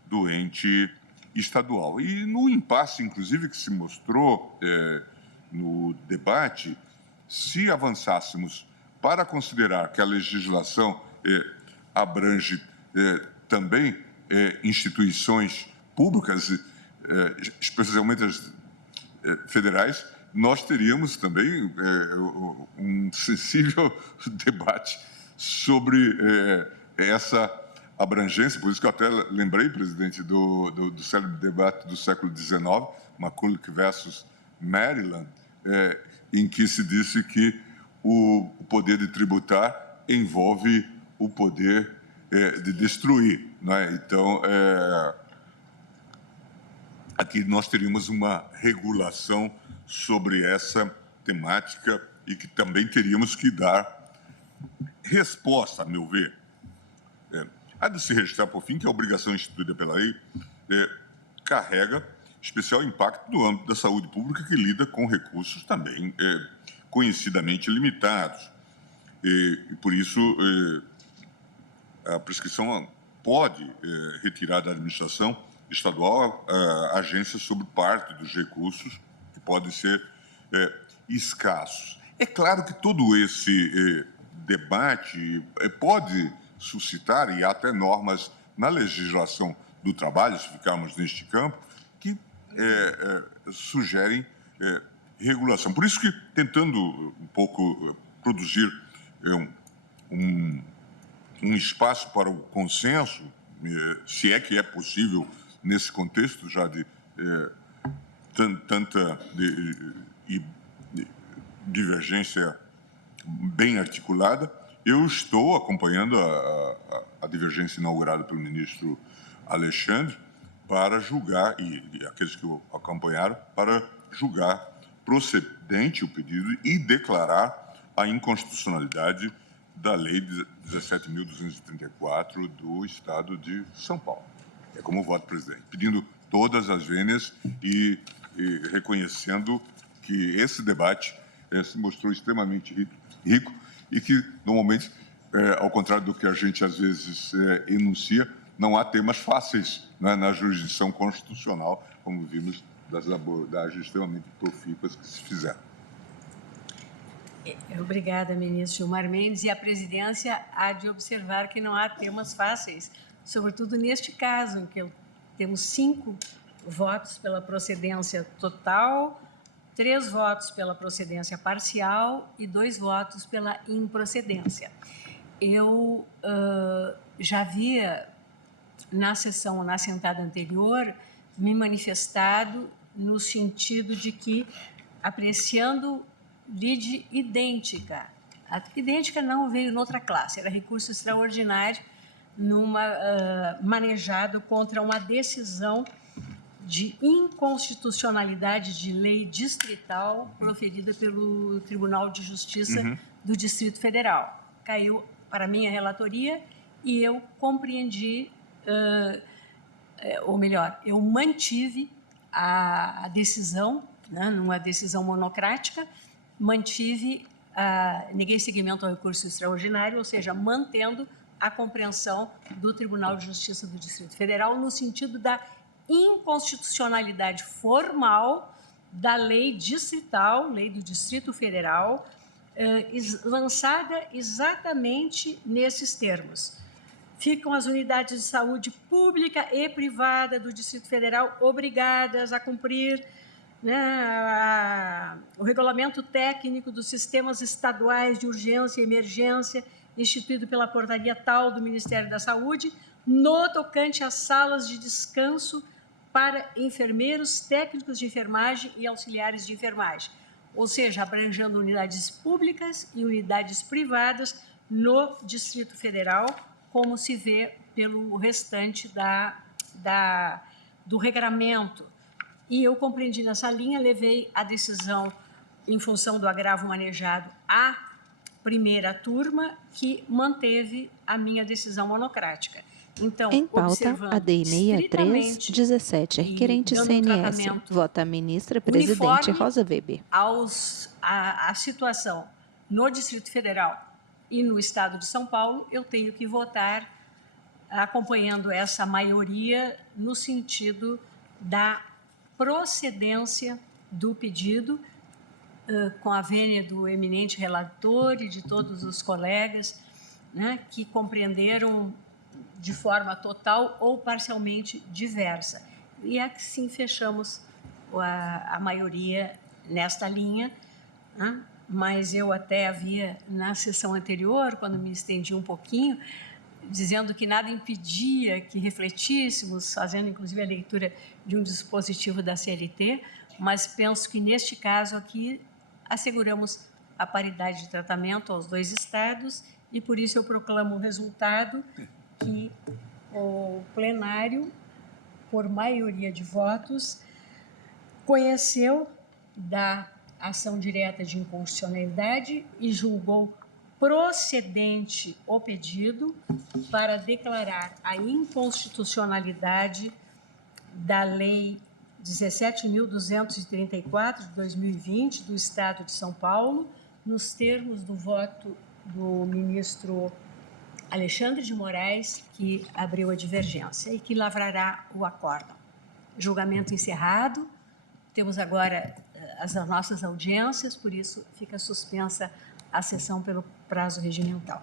do ente estadual. E no impasse, inclusive, que se mostrou no debate, se avançássemos para considerar que a legislação abrange também instituições públicas, especialmente as federais, nós teríamos também um sensível debate sobre essa abrangência. Por isso que eu até lembrei, presidente, do célebre debate do século XIX, McCulloch versus Maryland, em que se disse que o poder de tributar envolve o poder de destruir, né? Então, aqui nós teríamos uma regulação sobre essa temática e que também teríamos que dar resposta, a meu ver. Há de se registrar, por fim, que a obrigação instituída pela lei carrega especial impacto no âmbito da saúde pública, que lida com recursos também conhecidamente limitados. E por isso, a prescrição pode retirar da administração estadual a agência sobre parte dos recursos que podem ser escassos. É claro que todo esse debate pode suscitar, e há até normas na legislação do trabalho, se ficarmos neste campo, que sugerem regulação. Por isso que, tentando um pouco produzir um espaço para o consenso, se é que é possível nesse contexto já de tanta divergência bem articulada, eu estou acompanhando a divergência inaugurada pelo ministro Alexandre para julgar, e aqueles que o acompanharam, para julgar procedente o pedido e declarar a inconstitucionalidade da Lei 17.234 do Estado de São Paulo. É como voto, presidente, pedindo todas as vênias e reconhecendo que esse debate se mostrou extremamente rico e que, normalmente, ao contrário do que a gente às vezes enuncia, não há temas fáceis, né, na jurisdição constitucional, como vimos das abordagens extremamente profícuas que se fizeram. Obrigada, ministro Gilmar Mendes. E a presidência há de observar que não há temas fáceis, sobretudo neste caso, em que temos 5 votos pela procedência total, 3 votos pela procedência parcial e 2 votos pela improcedência. Eu já havia, na sentada anterior, me manifestado no sentido de que, apreciando lide idêntica, a idêntica não veio noutra classe, era recurso extraordinário manejado contra uma decisão de inconstitucionalidade de lei distrital proferida pelo Tribunal de Justiça do Distrito Federal. Caiu para mim a relatoria e eu compreendi, ou melhor, eu mantive a decisão, né, numa decisão monocrática, neguei seguimento ao recurso extraordinário, ou seja, mantendo a compreensão do Tribunal de Justiça do Distrito Federal no sentido da inconstitucionalidade formal da lei distrital, lei do Distrito Federal, lançada exatamente nesses termos. Ficam as unidades de saúde pública e privada do Distrito Federal obrigadas a cumprir, né, o regulamento técnico dos sistemas estaduais de urgência e emergência, instituído pela portaria tal do Ministério da Saúde, no tocante às salas de descanso para enfermeiros, técnicos de enfermagem e auxiliares de enfermagem, ou seja, abrangendo unidades públicas e unidades privadas no Distrito Federal, como se vê pelo restante do regramento. E eu compreendi nessa linha, levei a decisão em função do agravo manejado à primeira turma, que manteve a minha decisão monocrática. Então, em pauta, a DI 6317, requerente CNS. Vota a ministra presidente Rosa Weber. A situação no Distrito Federal e no Estado de São Paulo, eu tenho que votar acompanhando essa maioria no sentido da procedência do pedido, com a vênia do eminente relator e de todos os colegas, né, que compreenderam de forma total ou parcialmente diversa. E assim fechamos a maioria nesta linha, né? Mas eu até havia, na sessão anterior, quando me estendi um pouquinho, dizendo que nada impedia que refletíssemos, fazendo inclusive a leitura de um dispositivo da CLT, mas penso que neste caso aqui asseguramos a paridade de tratamento aos dois estados e por isso eu proclamo o resultado que o plenário, por maioria de votos, conheceu da ação direta de inconstitucionalidade e julgou procedente o pedido para declarar a inconstitucionalidade da Lei 17.234, de 2020, do Estado de São Paulo, nos termos do voto do ministro Alexandre de Moraes, que abriu a divergência e que lavrará o acórdão. Julgamento encerrado. Temos agora as nossas audiências, por isso fica suspensa a sessão pelo prazo regimental.